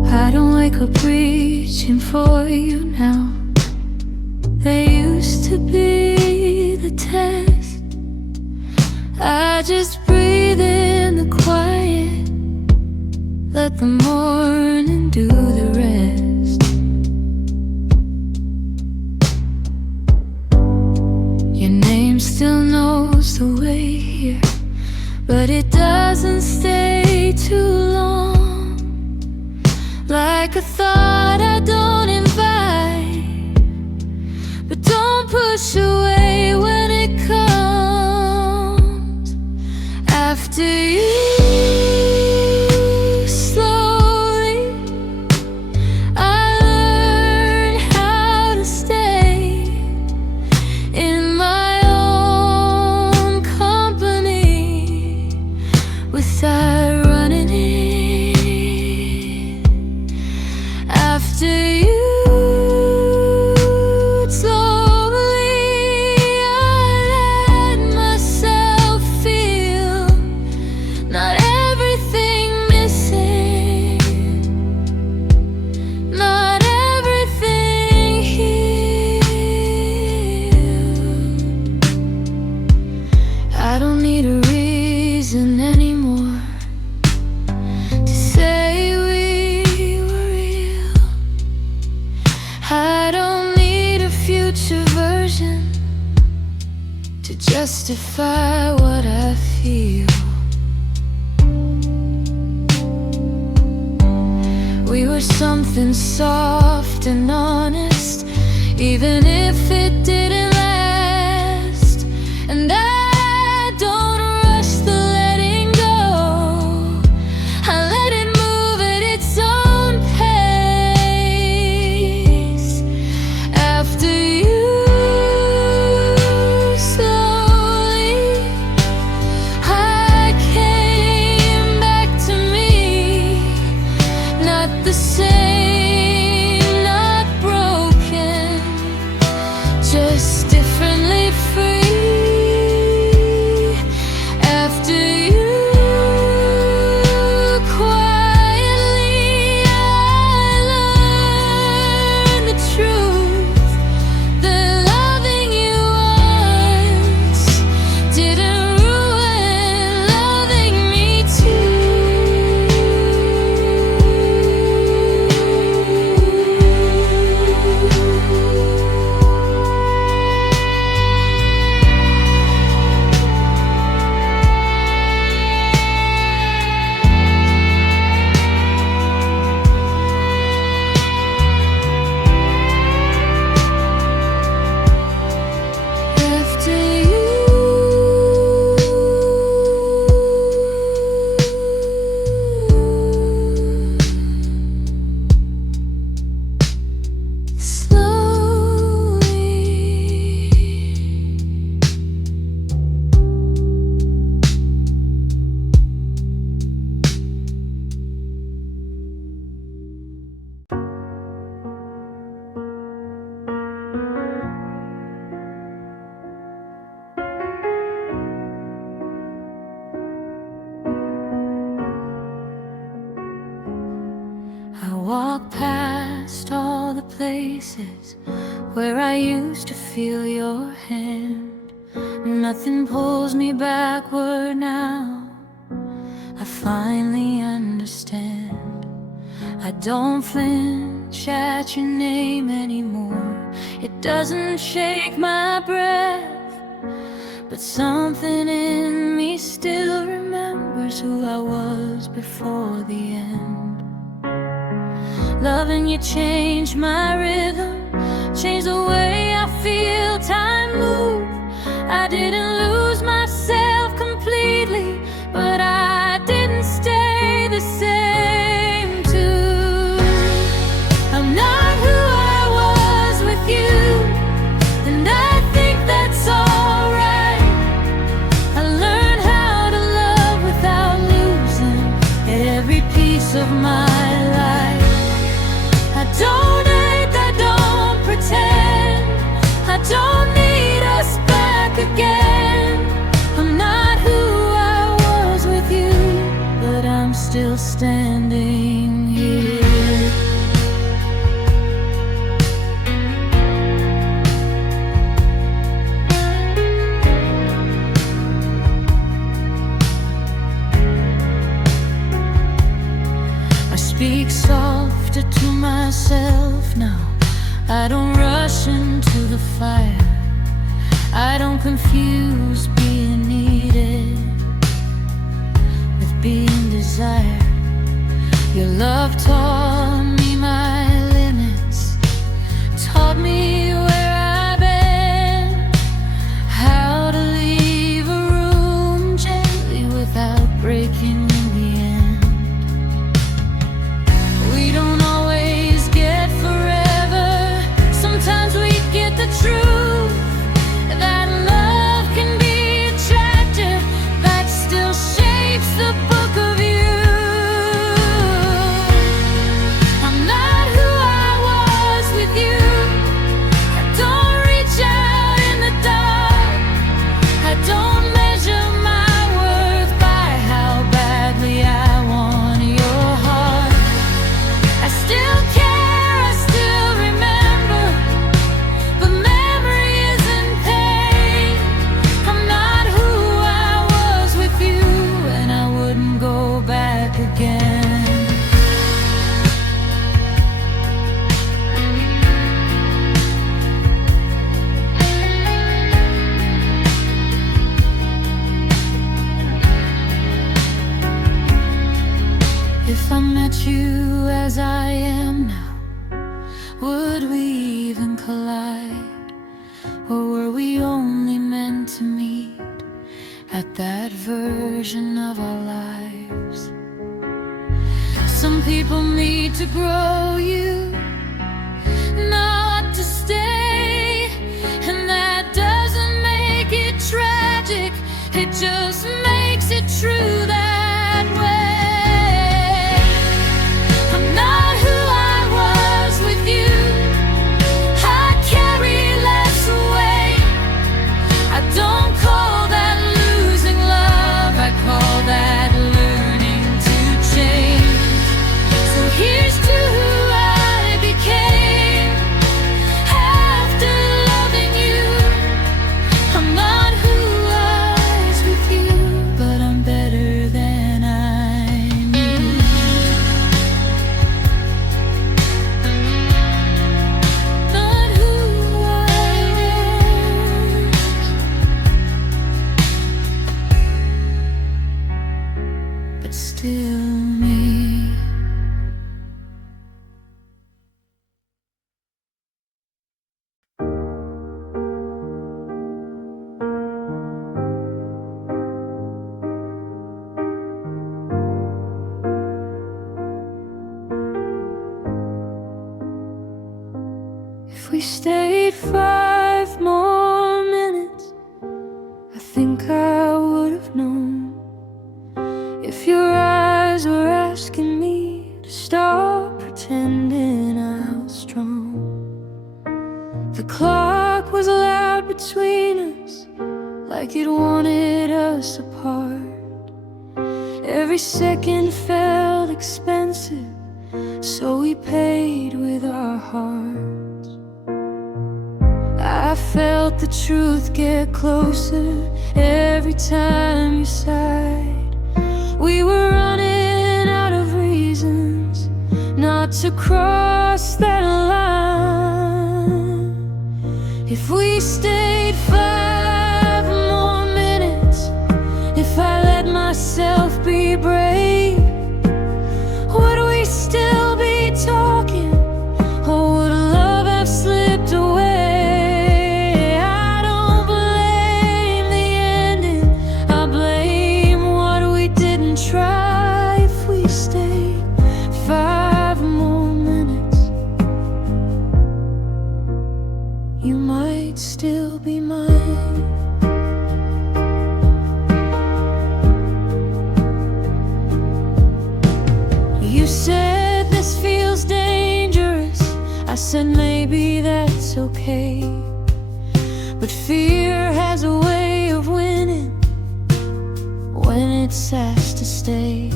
I don't wake up reaching for you now. They used to be the test. I just breathe in the quiet, let the morning do the rest. Your name still knows the way here, but it doesn't stay too long. Like a thought I don't invite, but don't push away when it comes. After you slowly, I learned how to stay in my own company without running in. After you slowly, I let myself feel not everything missing, not everything healed. I don't need a reason anymore to say we were real. I don't need a future version to justify what I feel. We were something soft and honest, even if it didn't last. And I don't rush the letting go, I let it move at its own pace. After you slowly, I came back to me, not the same, not broken, just differently free. After you quietly, I learned the truth, that loving you once didn't ruin loving me too. places where I used to feel your hand. Nothing pulls me backward now. I finally understand. I don't flinch at your name anymore. It doesn't shake my breath, but something in me still remembers who I was before the end. Loving you changed my rhythm, changed the way I feel time move. I didn't lose myself completely, but I didn't stay the same too. I'm not who I was with you, and I think that's alright. I learned how to love without losing every piece of my life. I don't hate, I don't pretend, I don't need us back again. I'm not who I was with you, but I'm still standing here. I speak softer to myself now. I don't rush into the fire. I don't confuse being needed with being desired. Your love taught me my limits, taught me where I've been, how to leave a room gently without breaking in the end. We don't always get forever. Sometimes we get the truth, that love can be attractive, that still shapes the book of you. I'm not who I was with you. I don't reach out in the dark. I don't measure my worth by how badly I want your heart. I still care, I still remember, but memory isn't pain. I'm not who I was with you, and I wouldn't go back again. If I met you as I am now, would we even collide? Or were we only meant to meet at that version of our lives? Some people need to grow you, not to stay. And that doesn't make it tragic, it just makes it true that way. I'm not who I was with you. I carry less weight. I don't call that losing love, I call that learning to change. So here's to who I became after loving you. I'm not who I was with you, but I'm better than I knew. Not who I was, but still me. If we stayed 5 more minutes, I think I would have known. If your eyes were asking me to stop pretending I was strong. The clock was loud between us, like it wanted us apart. Every second felt expensive, so we paid with our hearts. I felt the truth get closer every time you sighed. We were running out of reasons not to cross that line. If we stayed 5 more minutes, if I let myself be brave, would we still be talking, or would love have slipped away? I don't blame the ending, I blame what we didn't try. If we stayed 5 more minutes, you might still be mine. You said this feels dangerous, I said maybe that's okay. But fear has a way of winning when it's asked to stay.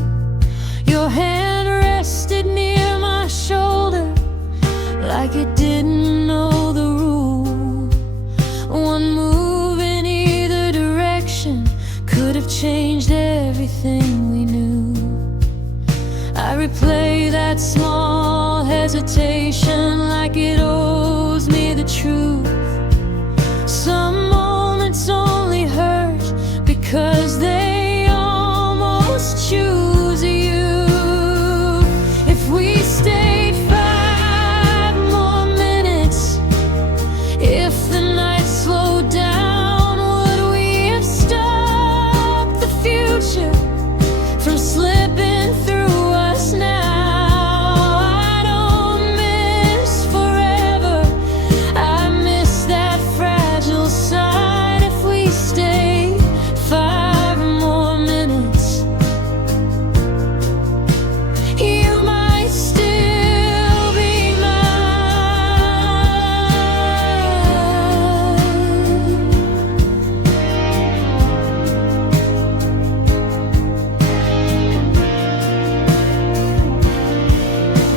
Your hand rested near my shoulder like it didn't know the rule. One move in either direction could have changed everything we knew. I replay that small hesitation like it owes me the truth. Some moments only hurt because they almost choose you. If we stayed 5 more minutes, if the night slowed down, would we have stopped the future from slipping through us now? I don't miss forever, I miss that fragile side. If we stay 5 more minutes, you might still be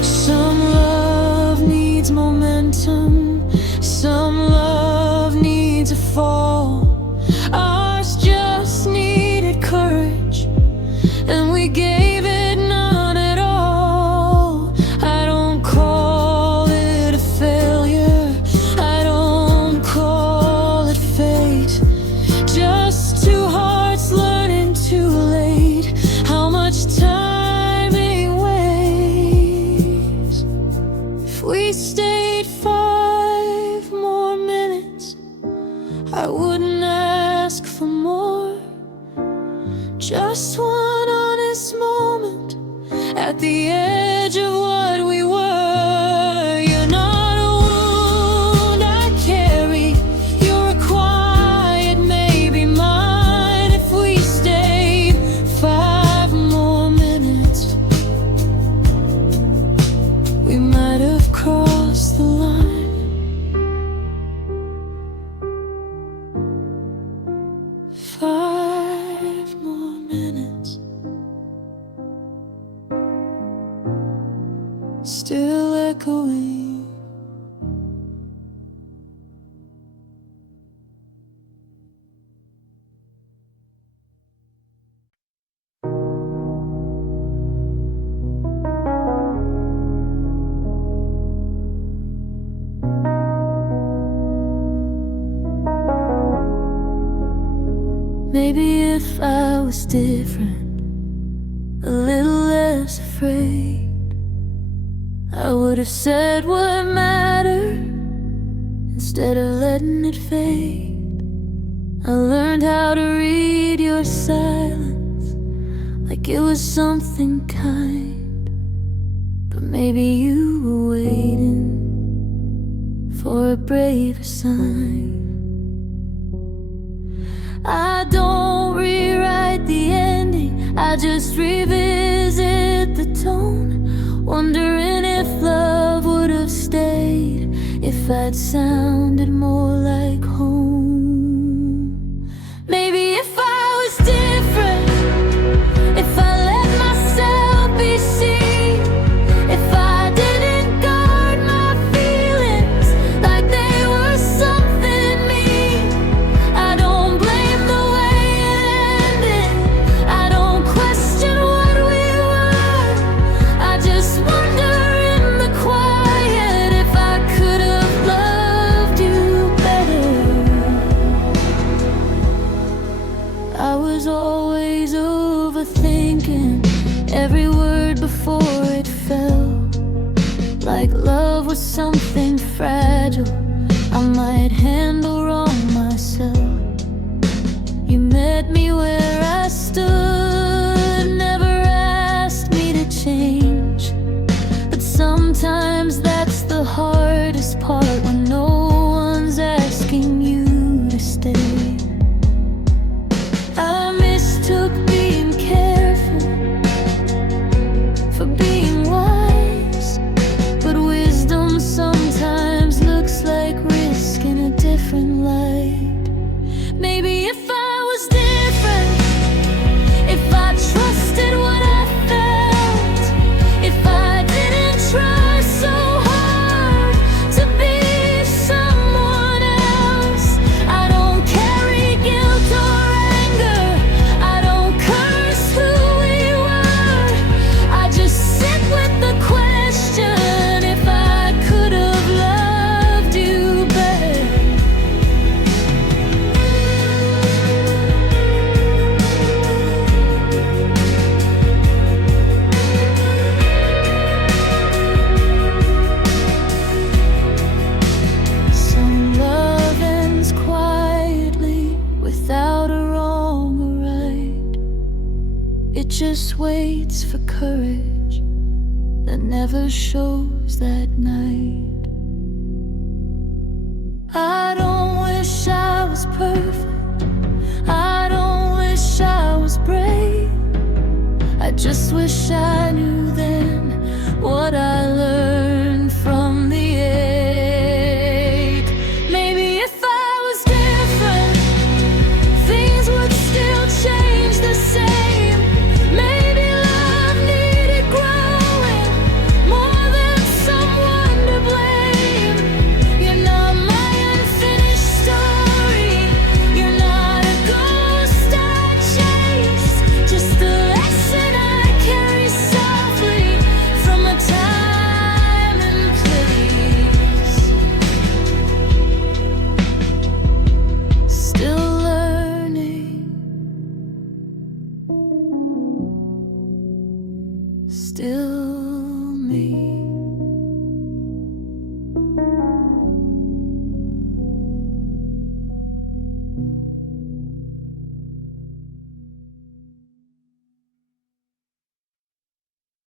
Some love needs momentum, some love needs a fall. Ours just needed courage, and we gave it none at all. I don't call it a failure, I don't call it fate. Just two hearts learning too late how much timing weighs. If we stayed 5 more minutes, I wouldn't ask for more. Just one honest moment at the edge of what we were. You're not a wound I carry, you're a quiet maybe mine. If we stayed 5 more minutes, we might have crossed the line. 5 more minutes, still echoing. Maybe if I was different, a little less afraid, I would have said what mattered instead of letting it fade. I learned how to read your silence like it was something kind, but maybe you were waiting for a braver sign. I don't rewrite the ending, I just revisit the tone, wondering if love would have stayed if I'd sounded more like home. Maybe if I was different, if I let myself be seen, if I Maybe if I was different, if I trusted what I felt, if I didn't try so hard to be someone else. I don't carry guilt or anger, I don't curse who we were. I just sit with the question, if I could have loved you better. Some love ends quietly, without a wrong or right. It just waits for courage that never shows that night. I don't wish I was perfect, I don't wish I was brave, I just wish I